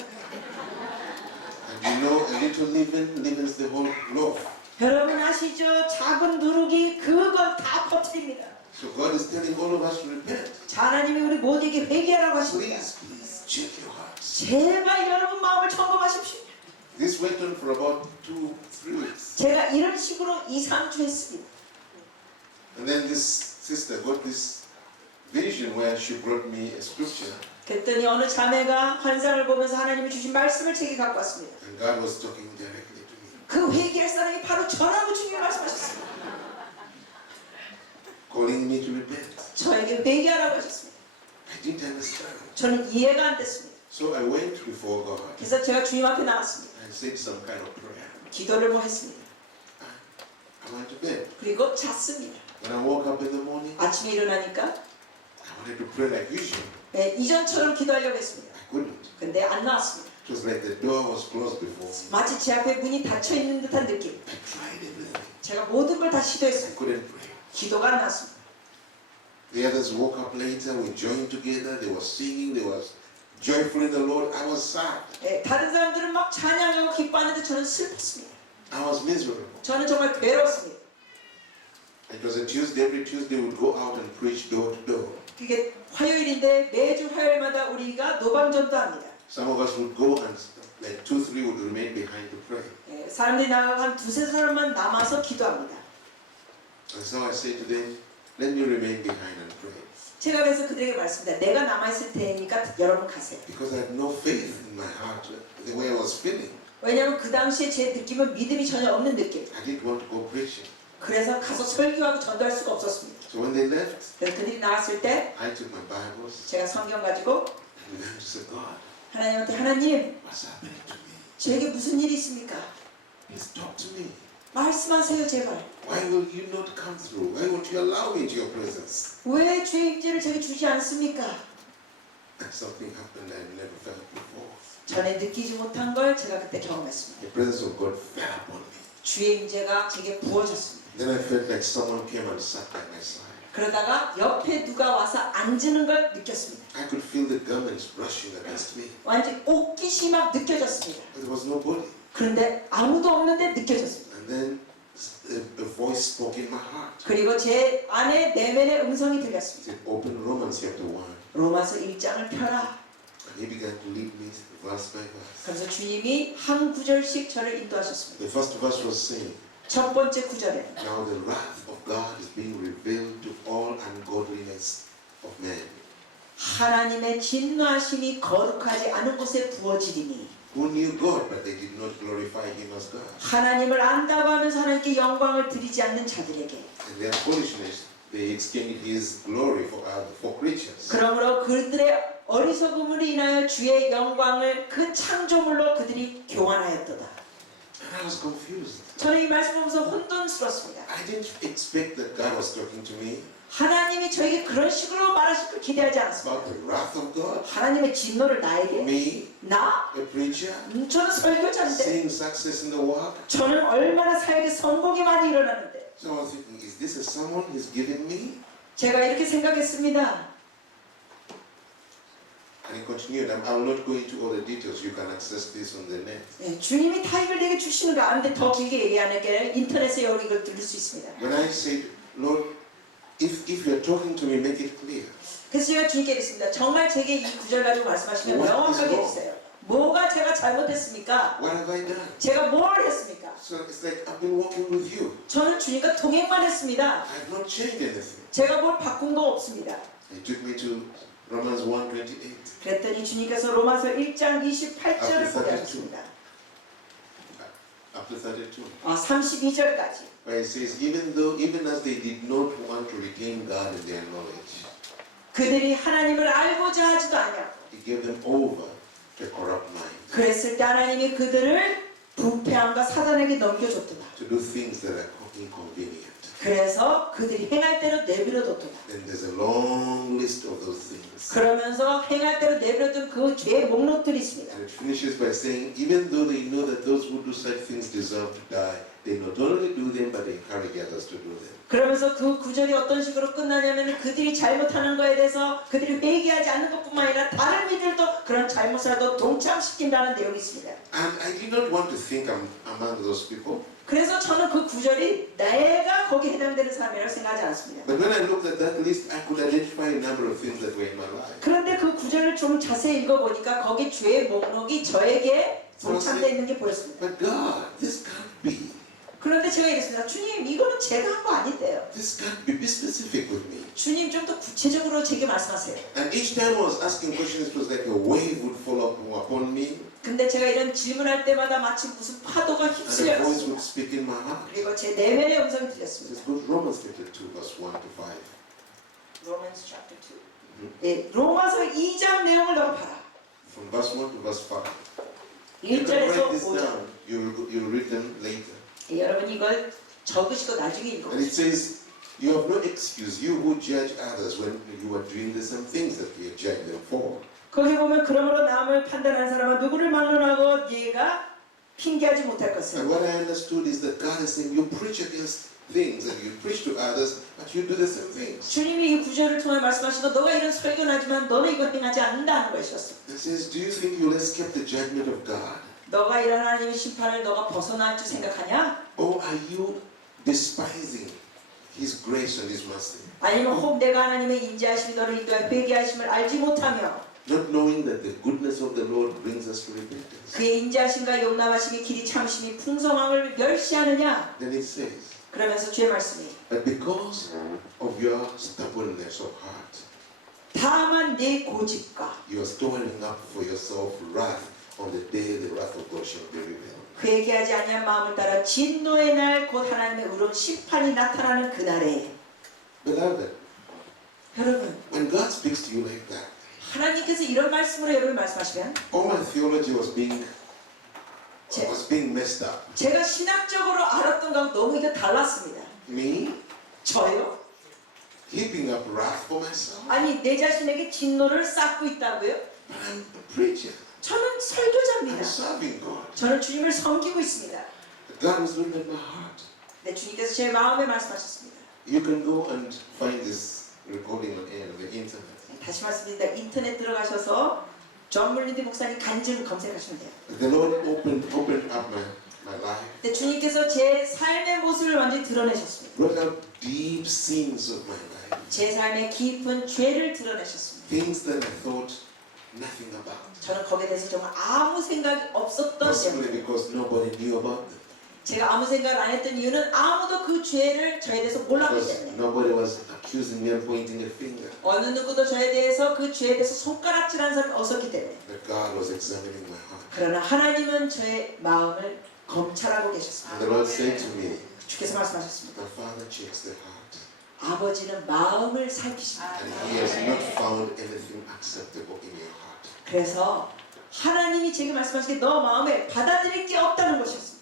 And you know, a little leaven leavens the whole loaf. 여러분 아시죠? 작은 누룩이 그걸 다 퍼뜨립니다. So God is telling all of us to repent. 자, 하나님이 우리 모두에게 회개하라고 하십니다. Please check your hearts. 제발 여러분 마음을 점검하십시오. This went on for about 2-3 weeks. 제가 이런 식으로 2-3주 했습니다. And then this sister got this vision where she brought me a scripture, 그랬더니 어느 자매가 환상을 보면서 하나님이 주신 말씀을 제게 갖고 왔습니다. and God was talking directly to me, 그 회개할 사람이 바로 저라고 주님이 말씀하셨습니다. calling me to repent. 저에게 회개하라고 하셨습니다. I didn't understand. 저는 이해가 안 됐습니다. So I went before God 그래서 제가 주님 앞에 나왔습니다. and said some kind of prayer. 기도를 뭐 했습니다. I went to bed. 그리고 잤습니다. When I woke up in the morning, 아침에 일어나니까 I wanted to pray like usual. 네, 이전처럼 기도하려고 했습니다. I couldn't. 근데 안 나왔습니다. It was like the door was closed before me. 마치 제 앞에 문이 닫혀 있는 듯한 느낌. I tried everything. 제가 모든 걸 다 I 시도했습니다. couldn't pray. 기도가 안 나왔습니다. The others woke up later. We joined together. They were singing. They were joyful in the Lord. I was sad. 네, 다른 사람들은 막 찬양하고 기뻐하는데 저는 슬펐습니다. I was miserable. 저는 정말 괴로웠습니다. It was a Tuesday. Every Tuesday we would go out and preach door to door. 그게 화요일인데 매주 화요일마다 우리가 노방전도 합니다. Some of us would go and like 2-3 would remain behind to pray. 네, 사람들이 나가고 한 2-3사람만 남아서 기도합니다. And so I said to them, let me remain behind and pray. 제가 그래서 그들에게 말씀드립니다. 내가 남아있을 테니까 여러분 가세요. Because I had no faith in my heart, the way I was feeling. 왜냐하면 그 당시에 제 느낌은 믿음이 전혀 없는 느낌. I didn't want to go preaching. 그래서 가서 설교하고 전도할 수가 없었습니다. So when they left, 그래서 그들이 나왔을 때 I took my Bibles 제가 성경 가지고 and began to say, God, 하나님한테 하나님 what's happening to me? 저에게 무슨 일이 있습니까? Please talk to me. 말씀하세요 제발. Why will you not come through? Why won't you allow me into your presence? 왜 죄의 임재를 제게 주지 않습니까? And something happened I never felt before. 전에 느끼지 못한 걸 제가 그때 경험했습니다. The presence of God fell upon me. 주의 임재가 제게 부어졌습니다. Then I felt like someone came and sat by my side. 그러다가 옆에 누가 와서 앉는 걸 느꼈습니다. I could feel the garments brushing against me. 완전 옷깃이 막 느껴졌습니다. But there was nobody. 그런데 아무도 없는데 느껴졌습니다. And then a voice spoke in my heart. 그리고 제 안에 내면의 음성이 It 들렸습니다. said, open Romans chapter 1. 로마서 1장을 펴라. And he began to lead me verse by verse. 그래서 주님이 한 구절씩 저를 인도하셨습니다. The first verse was saying, 첫 번째 구절에 now the wrath of God is being revealed to all ungodliness of man, 하나님의 진노하심이 거룩하지 않은 곳에 부어지리니 who knew God, but they did not glorify him as God. 하나님을 안다고 하면서 하나님께 영광을 드리지 않는 자들에게 And their foolishness, they extended his glory for creatures. 그러므로 그들의 어리석음으로 인하여 주의 영광을 그 창조물로 그들이 교환하였도다. And I was confused. 저는 이 말씀 보면서 혼돈스럽습니다. I didn't expect that God was talking to me 하나님이 저에게 그런 식으로 말하실 걸 기대하지 않았습니다. about the wrath of God. 하나님의 진노를 나에게? Me, 나? a preacher, 저는 설교자인데 seeing success in the work. 저는 얼마나 사역에 성공이 많이 일어나는데 So I was thinking, is this a someone he's given me? 제가 이렇게 생각했습니다. And he continued, I will not go into all the details. You can access this on the net. 예, 주님이 다 이걸 내게 주시는 거 아는데 더 길게 얘기하는 게 인터넷에 여기 이걸 들을 수 있습니다. When I said, Lord, if you're talking to me, make it clear. 그래서 제가 주님께 했습니다. 정말 제게 이 구절 가지고 말씀하시면 명확하게 해주세요. 뭐가 제가 잘못했습니까? What have I done? 제가 뭘 했습니까? So it's like I've been walking with you. 저는 주님과 동행만 했습니다. I have not changed anything. 제가 뭘 바꾼 거 없습니다. He took me to Romans 1:28. 그랬더니 주님께서 로마서 1장 28절을 보게 하셨습니다. Up to 32. 32절까지. Where it says, even as they did not want to retain God in their knowledge, 그들이 하나님을 알고자 하지도 않냐고. He gave them over to corrupt mind, 그랬을 때 하나님이 그들을 부패함과 사단에게 넘겨줬도다. to do things that are inconvenient. 그래서 그들이 행할 대로 내버려뒀도다. Then there's a long list of those things. 그러면서 행할 대로 내버려둔 그 죄의 목록들이 있습니다. And it finishes by saying, even though they know that those who do such things deserve to die, they not only do them, but they encourage others to do them. 그러면서 그 구절이 어떤 식으로 끝나냐면 그들이 잘못하는 거에 대해서 그들이 회개하지 않는 것뿐만 아니라 다른 이들도 그런 잘못을 동참시킨다는 내용이 있습니다. And I did not want to think I'm among those people. 그래서 저는 그 구절이 내가 거기에 해당되는 사람이라고 생각하지 않습니다. But when I looked at that list, I could identify a number of things that were in my life. 그런데 그 구절을 좀 자세히 읽어보니까 거기 죄의 목록이 저에게 동참되어 있는 게 보였습니다. But God, this can't be. 그런데 제가 이랬습니다. 주님, 이거는 제가 한 거 아닌데요. This can't be. Be specific with me. 주님 좀 더 구체적으로 제게 말씀하세요. And each time I was asking questions, it was like a wave would fall upon me, 근데 제가 이런 질문할 때마다 마치 무슨 파도가 and a 휩쓸려 voice 갔습니다. would speak in my heart. 그리고 제 내면의 음성이 들렸습니다. Let's go to Romans chapter 2, verse 1 to 5. Romans chapter 2. 예, 로마서 2장 내용을 너무 봐라. From verse 1 to verse 5. You can 1절에서 write this 5절. down. You'll read them later. 예, 여러분 이걸 적으시고 나중에 And it 읽어보세요. says, you have no excuse, you who judge others when you are doing the same things that we judge them for. 거기 보면 그러므로 남을 판단하는 사람은 누구를 막론하고 네가 핑계하지 못할 And 것을. what I understood is that God is saying, you preach against things and you preach to others, but you do the same things. 주님이 이 구절을 통해 말씀하시고 너가 이런 설교는 하지만 너는 이걸 행하지 않는다는 것이었어. It says, do you think you'll escape the judgment of God? 너가 이런 하나님의 심판을 너가 벗어날 줄 생각하냐? Or are you despising His grace and His mercy? 아니면 혹 내가 하나님의 인자하심이 너를 인도하여 회개하심을 알지 못하며 Not knowing that the goodness of the Lord brings us to repentance. 그의 인자하심과 용납하심이 길이 참으심이 풍성함을 멸시하느냐? Then it says, 그러면서 주의 말씀이 but because of your stubbornness of heart, 다만 내 고집과 you are storing up for yourself wrath on the day the wrath of God shall be revealed. 회개하지 아니한 마음을 따라 진노의 날 곧 하나님의 의로운 심판이 나타나는 그날에 Beloved, 여러분 when God speaks to you like that, 하나님께서 이런 말씀으로 여러분 말씀하시면 all my theology was being messed up. 제가 신학적으로 알았던 거하고 너무 이거 달랐습니다. Me 저요? heaping up wrath for myself. 아니 내 자신에게 진노를 쌓고 있다고요? But I'm a preacher. 저는 I'm 설교자입니다. serving God. 저는 주님을 섬기고 있습니다. God was looking at my heart. 네, 주님께서 제 마음에 말씀하셨습니다. You can go and find this recording on air on the internet. 다시 말씀드립니다. 인터넷 들어가셔서 존 물린디 목사님 간증 검색하시면 돼요. The Lord opened up my life, 네, 주님께서 제 삶의 모습을 완전히 드러내셨습니다. brought out deep sins of my life, 제 삶의 깊은 죄를 드러내셨습니다. things that I thought nothing about, 저는 거기에 대해서 정말 아무 생각이 없었던 possibly 때문에 because nobody knew about them. 제가 아무 생각을 안 했던 이유는 아무도 그 죄를 저에 대해서 몰랐기 Because 때문에 nobody was accusing me and pointing a finger. 어느 누구도 저에 대해서 그 죄에 대해서 손가락질하는 사람이 없었기 때문에 But God was examining my heart. 그러나 하나님은 저의 마음을 검찰하고 And 계셨습니다. the Lord said to me, 주께서 말씀하셨습니다. the Father checks the heart. 아버지는 마음을 살피십니다. And He has not found anything acceptable in your heart. 그래서 하나님이 제게 말씀하시기에 너 마음에 받아들일 게 없다는 것이었습니다.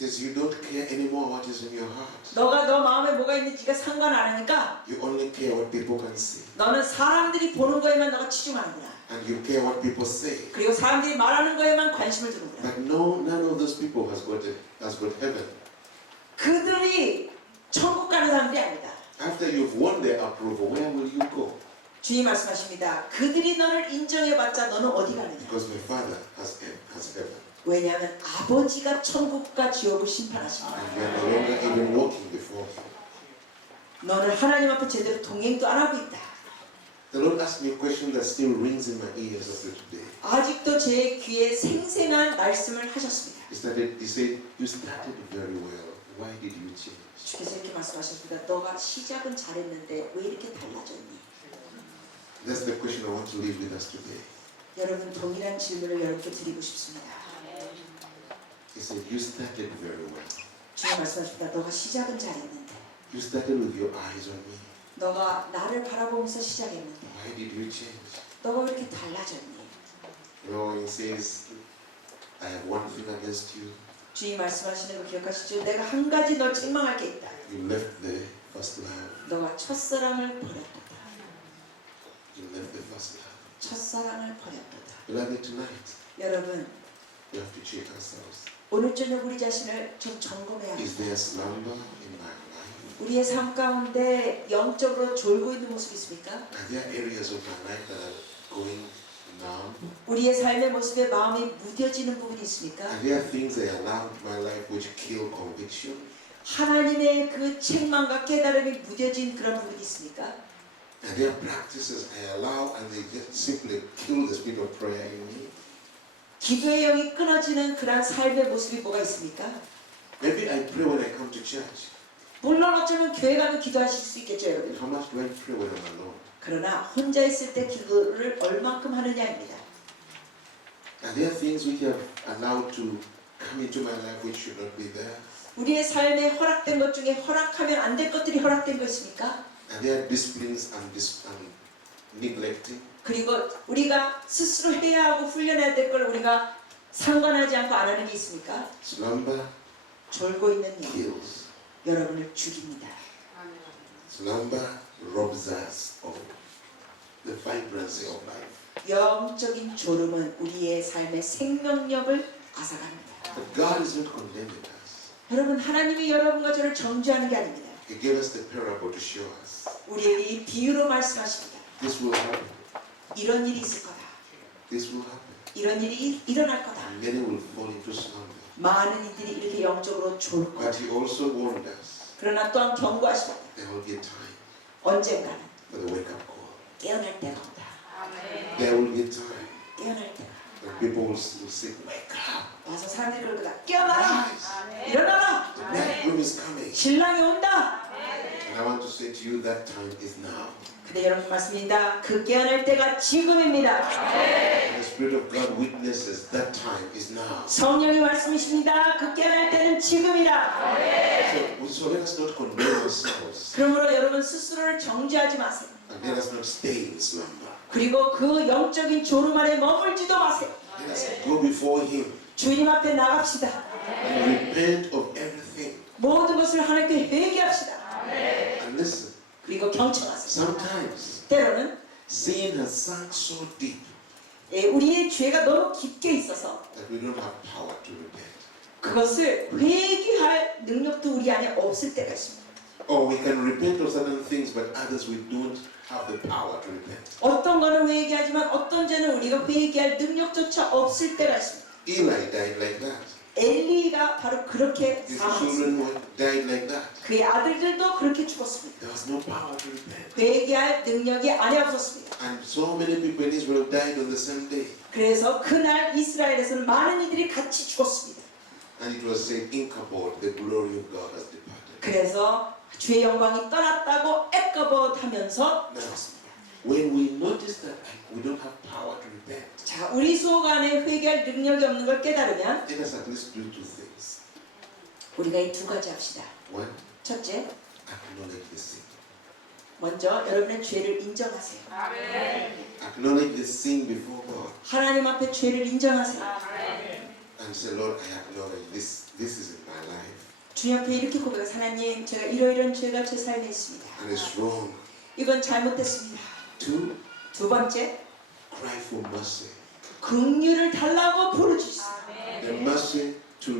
He says you don't care anymore what is in your heart. 너가 너 마음에 뭐가 있는지가 상관 안 하니까 You only care what people can see. 너는 사람들이 보는 거에만 너가 치중하는구나. And you care what people say. 그리고 사람들이 말하는 거에만 관심을 두는구나. But no, none of those people has got heaven. 그들이 천국 가는 사람들이 아니다. After you've won their approval, where will you go? 주님 말씀하십니다. 그들이 너를 인정해봤자 너는 어디 가느냐. Because my Father has heaven. 왜냐하면 아버지가 천국과 지옥을 심판하십니다. And you are no longer even walking before Him. 너는 하나님 앞에 제대로 동행도 안 하고 있다. The Lord asked me a question that still rings in my ears until today. 아직도 제 귀에 생생한 말씀을 하셨습니다. He said, you started very well. Why did you change? 주께서 이렇게 말씀하셨습니다. 너가 시작은 잘했는데 왜 이렇게 달라졌니? That's the question I want to leave with us today. 여러분 동일한 질문을 여러분께 드리고 싶습니다. He said, you started very well. 주님 말씀하십니다. 너가 시작은 잘했는데 You started with your eyes on me. 너가 나를 바라보면서 시작했는데 Why did you change? 너가 왜 이렇게 달라졌니? You know, he says, I have one thing against you. 주님 말씀하시는 거 기억하시죠? 내가 한 가지 너 책망할 게 있다. You left the first love. 너가 첫사랑을 버렸다. You left the first love. 첫사랑을 버렸다. Beloved, tonight, 여러분 we have to check ourselves. 오늘 저녁 우리 자신을 좀 점검해야 Is 합니다. there slumber in my life? 우리의 삶 가운데 영적으로 졸고 있는 모습이 있습니까? Are there areas of my life that are going numb? 우리의 삶의 모습에 마음이 무뎌지는 부분이 있습니까? Are there things I allowed in my life which kill conviction? 하나님의 그 책망과 깨달음이 무뎌진 그런 부분이 있습니까? Are there practices I allow and they just simply kill the spirit of prayer in me? 기도의 영이 끊어지는 그런 삶의 모습이 뭐가 있습니까? Maybe I pray when I come to church. 물론 어쩌면 교회 가면 기도하실 수 있겠죠 여러분. How much do I pray when I'm alone? 그러나 혼자 있을 때 기도를 얼만큼 하느냐입니다. Are there things which I have allowed to come into my life which should not be there? 우리의 삶에 허락된 것 중에 허락하면 안 될 것들이 허락된 거 있습니까? Are there disciplines and neglecting? 그리고 우리가 스스로 해야 하고 훈련해야 될 걸 우리가 상관하지 않고 안 하는 게 있습니까? Slumber 졸고 있는 영 kills. 여러분을 죽입니다. Slumber robs us of the vibrancy of life. 영적인 졸음은 우리의 삶의 생명력을 앗아갑니다. But God is not condemning us. 여러분 하나님이 여러분과 저를 정죄하는 게 아닙니다. He gave us the parable to show us. 우리에게 이 비유로 말씀하십니다. This will happen. 이런 일이 있을 거다. This will happen. 이런 일이 일어날 거다. And many will fall into slumber. 많은 이들이 이렇게 영적으로 졸 거다. But He also warned us. 그러나 또한 경고하십니다. There will be a time 언젠가는 for the wake-up call. 깨어날 때가 온다. There will be a time 깨어날 때가. when people will say, wake up. 와서 사람들이 그럴 거다. 깨어나라. Rise. 일어나라. The bridegroom is coming. 신랑이 온다. And I want to say to you that time is now. 근데 여러분 말씀입니다. 그 깨어날 때가 지금입니다. And the Spirit of God witnesses that time is now. 성령이 말씀이십니다. 그 깨어날 때는 지금이다. So let us not condemn ourselves. 그러므로 여러분 스스로를 정죄하지 마세요. And let us not stay in slumber. 그리고 그 영적인 졸음 안에 머물지도 마세요. Let us go before Him 주님 앞에 나갑시다. and repent of everything. 모든 것을 하나님께 회개합시다. And listen, 그리고 경청하세요. sometimes 때로는 sin has sunk so deep 우리의 죄가 너무 깊게 있어서 that we don't have power to repent. 그것을 회개할 능력도 우리 안에 없을 때가 있습니다. Or we can repent of certain things, but others we don't have the power to repent. 어떤 거는 회개하지만 어떤 죄는 우리가 회개할 능력조차 없을 때가 있습니다. Eli died like that. 엘리가 바로 그렇게 His 사망했습니다. children died like that. 그의 아들들도 그렇게 죽었습니다. There was no power to repent. 회개할 능력이 안에 없었습니다. And so many people in Israel died on the same day. 그래서 그날 이스라엘에서는 많은 이들이 같이 죽었습니다. And it was said, Ichabod, the glory of God has departed. 그래서 주의 영광이 떠났다고 에까봇 하면서 Now, 죽었습니다. when we notice that we don't have power to repent, 자, 우리 속 안에 회개할 능력이 없는 걸 깨달으면 let us at least do two things. 우리가 이 두 가지 합시다. One, 첫째, acknowledge the sin. 먼저 여러분의 죄를 인정하세요. Acknowledge the sin before God 하나님 앞에 죄를 인정하세요. and say, Lord, I acknowledge this is in my life 주님 앞에 이렇게 고백해서 하나님, 제가 이러이러한 죄가 제 삶에 있습니다. and it's wrong. 이건 잘못됐습니다. Two, 두 번째, cry for mercy. 긍휼을 달라고 부르짖으세요. The mercy to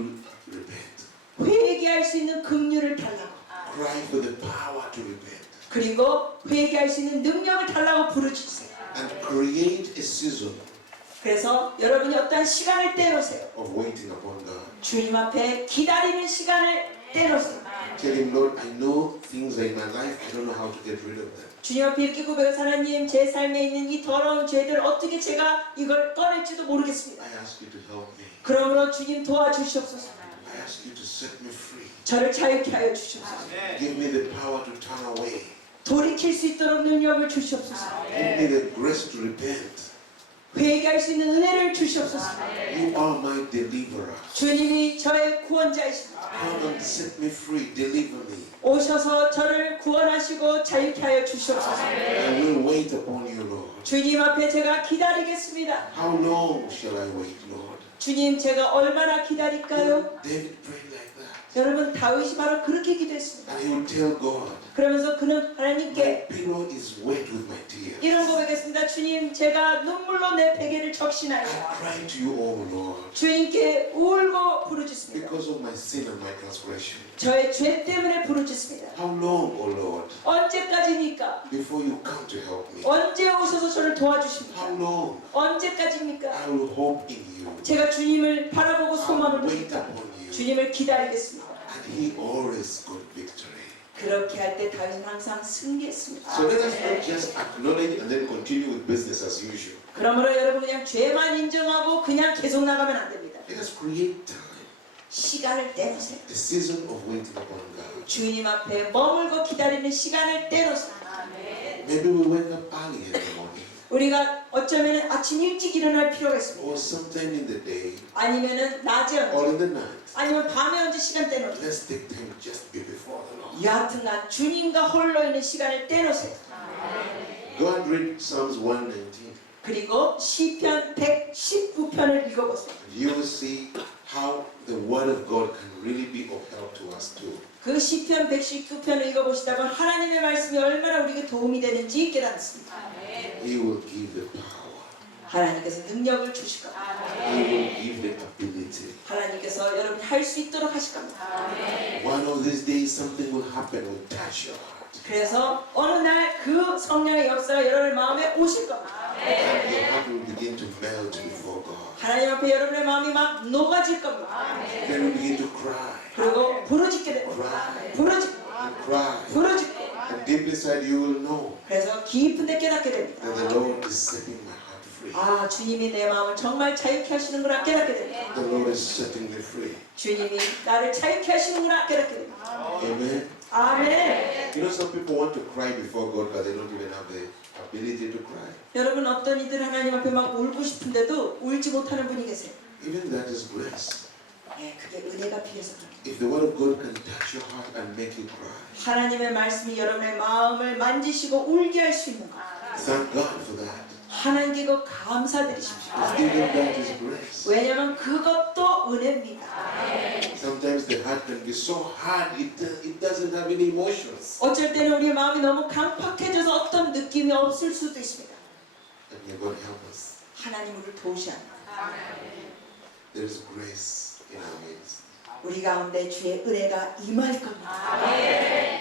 repent. 회개할 수 있는 긍휼을 달라고. Cry for the power to repent. 그리고 회개할 수 있는 능력을 달라고 부르짖으세요. And create a season 그래서 여러분이 어떠한 시간을 떼놓으세요. of waiting upon God. 주님 앞에 기다리는 시간을 떼놓으세요. Tell him, Lord, I know things are in my life. I don't know how to get rid of them. 주님 앞에 이렇게 고백해서 하나님, 제 삶에 있는 이 더러운 죄들 어떻게 제가 이걸 꺼낼지도 모르겠습니다. I ask you to help me. 그러므로 주님 도와주시옵소서. I ask you to set me free. 저를 자유케 하여 주시옵소서. Give me the power to turn away. 돌이킬 수 있도록 능력을 주시옵소서. Give me the grace to repent. 회개할 수 있는 은혜를 주시옵소서. You are my deliverer. 주님이 저의 구원자이십니다. Come and set me free. Deliver me. 오셔서 저를 구원하시고 자유케 하여 주시옵소서. I will wait upon you, Lord. 주님 앞에 제가 기다리겠습니다. How long shall I wait, Lord? 주님, 제가 얼마나 기다릴까요? David prayed like that. 여러분, 다윗이 바로 그렇게 기도했습니다. And he would tell God, 그러면서 그는 my 하나님께 pillow is wet with my tears. 이런 고백했습니다. 주님, 제가 눈물로 내 베개를 I 적시나이다. cry to you, O Lord, 주님께 울고 부르짖습니다. because of my sin and my transgression. 저의 죄 때문에 부르짖습니다. How long, O Lord, 언제까지입니까? before you come to help me? 언제 오셔서 저를 도와주십니까? How long? 언제까지입니까? I will hope in you. 제가 주님을 바라보고 I 소망을 will wait 둡니다. upon you. 주님을 기다리겠습니다. And he always got victory. 그렇게 할 때 다윗은 항상 승리했습니다. So let us not just acknowledge and then continue with business as usual. 그러므로 여러분 그냥 죄만 인정하고 그냥 계속 나가면 안 됩니다. Let us create time, 시간을 떼놓으세요. a season of waiting upon God. 주님 앞에 머물고 기다리는 시간을 떼놓으세요. Maybe we wake up early in the morning 우리가 어쩌면 아침 일찍 일어날 필요가 있습니다. or sometime in the day 아니면은 낮에 or 언제, in the night. 아니면 밤에 언제 시간 떼놓으세요. Let's take time just be before the Lord. 여하튼간 주님과 홀로 있는 시간을 떼놓으세요. Go and read Psalms 119. 그리고 시편 119편을 읽어보세요. You will see how the Word of God can really be of help to us too. 그 시편 119편을 읽어보시다 보면 하나님의 말씀이 얼마나 우리에게 도움이 되는지 깨닫습니다. He will give the power. 하나님께서 능력을 주실 겁니다. He will give the ability. 하나님께서 여러분이 할 수 있도록 하실 겁니다. One of these days something will happen will touch your heart. 그래서 어느 날 그 성령의 역사가 여러분의 마음에 오실 겁니다. And your heart will begin to melt before God. 하나님 앞에 여러분의 마음이 막 녹아질 겁니다. Then you begin to cry. 그리고 부르짖게 됩니다. 부르짖고 And cry. 부르짖고 And deep inside you will know 그래서 깊은 데 깨닫게 됩니다. that the Lord is setting my heart free. 아, 주님이 내 마음을 정말 자유케 하시는구나 깨닫게 됩니다. The Lord is setting me free. 주님이 나를 자유케 하시는구나 깨닫게 됩니다. Amen. 아멘. You know, some people want to cry before God, but they don't even have the ability to cry. 여러분 어떤 이들 하나님 앞에 막 울고 싶은데도 울지 못하는 분이 계세요. Even that is grace. 네, 그게 은혜가 필요해서 그렇습니다. If the Word of God can touch your heart and make you cry, 하나님의 말씀이 여러분의 마음을 만지시고 울게 할 수 있는 것. thank God for that. 하나님께 그 감사드리십시오. Even that is grace. 왜냐하면 그것도 은혜입니다. Sometimes the heart can be so hard, it doesn't have any emotions. 어쩔 때는 우리의 마음이 너무 강팍해져서 어떤 느낌이 없을 수도 있습니다. And you're going to help us. 하나님 우리를 도우셔야 합니다. There is grace in our midst. 우리 가운데 주의 은혜가 임할 겁니다.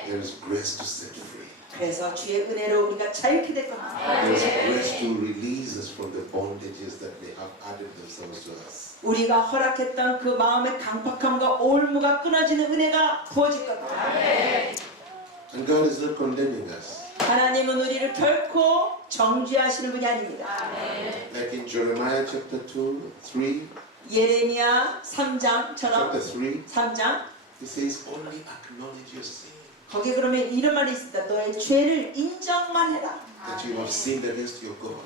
There is grace to set free. 그래서 주의 은혜로 우리가 자유케 될 겁니다. There is grace to release us from the bondages that they have added themselves to us. 우리가 허락했던 그 마음의 강팍함과 올무가 끊어지는 은혜가 부어질 겁니다. And God is not condemning us. 하나님은 우리를 결코 정죄하시는 분이 아닙니다. Like in Jeremiah chapter 2, 3, 예레미야 3장처럼 Chapter 3, 3장 it says, only acknowledge your sin. 거기 그러면 이런 말이 있습니다. 너의 죄를 인정만 해라. That you have sinned against your God.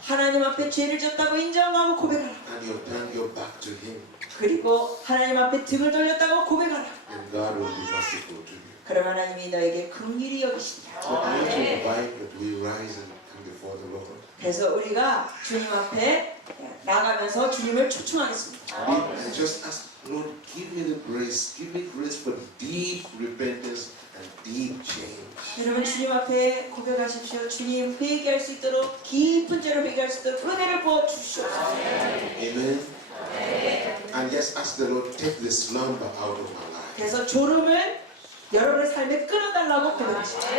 하나님 앞에 죄를 졌다고 인정하고 고백하라. And you have turned your back to Him. 그리고 하나님 앞에 등을 돌렸다고 고백하라. And God will be merciful to you. 그럼 하나님이 너에게 긍휼히 여기시리라. So I want to invite that we rise and come before the Lord. 그래서 우리가 주님 앞에 나가면서 주님을 초청하겠습니다. And just ask, Lord, give me the grace. Give me grace for deep repentance and deep change. 여러분 주님 앞에 고백하십시오. 주님 회개할 수 있도록 깊은 죄를 회개할 수 있도록 은혜를 부어 주시옵소서. Amen. And just ask the Lord, take the slumber out of my life. 그래서 졸음을 여러분의 삶에 끊어달라고 고백하십시오.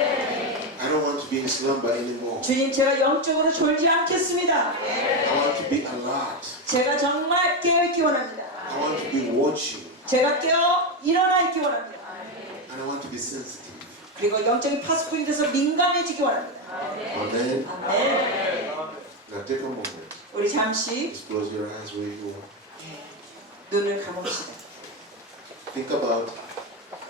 I don't want to be in slumber anymore. 주님 제가 영적으로 졸지 않겠습니다. I want to be alert. 제가 정말 깨어있기 원합니다. I want to be watching. 제가 깨어 일어나 있기 원합니다. And I want to be sensitive. 그리고 영적인 파수꾼이 민감해지기 원합니다. Amen. 아멘. Now take a moment. 우리 잠시 Just close your eyes where you are. 눈을 감읍시다. Think about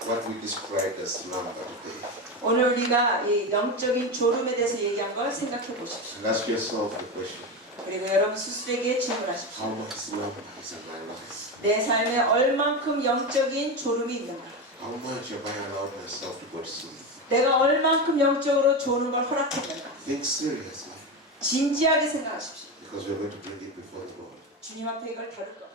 what we described as slumber today. 오늘 우리가 이 영적인 졸음에 대해서 얘기한 걸 생각해 보십시오. And ask yourself the question, 그리고 여러분 스스로에게 질문하십시오. how much slumber is in my life? 내 삶에 얼만큼 영적인 졸음이 있는가? How much have I allowed myself to go to sleep? 내가 얼만큼 영적으로 졸음을 허락했는가? Think seriously, 진지하게 생각하십시오. because we're going to bring it before the Lord. 주님 앞에 이걸 다룰 겁니다.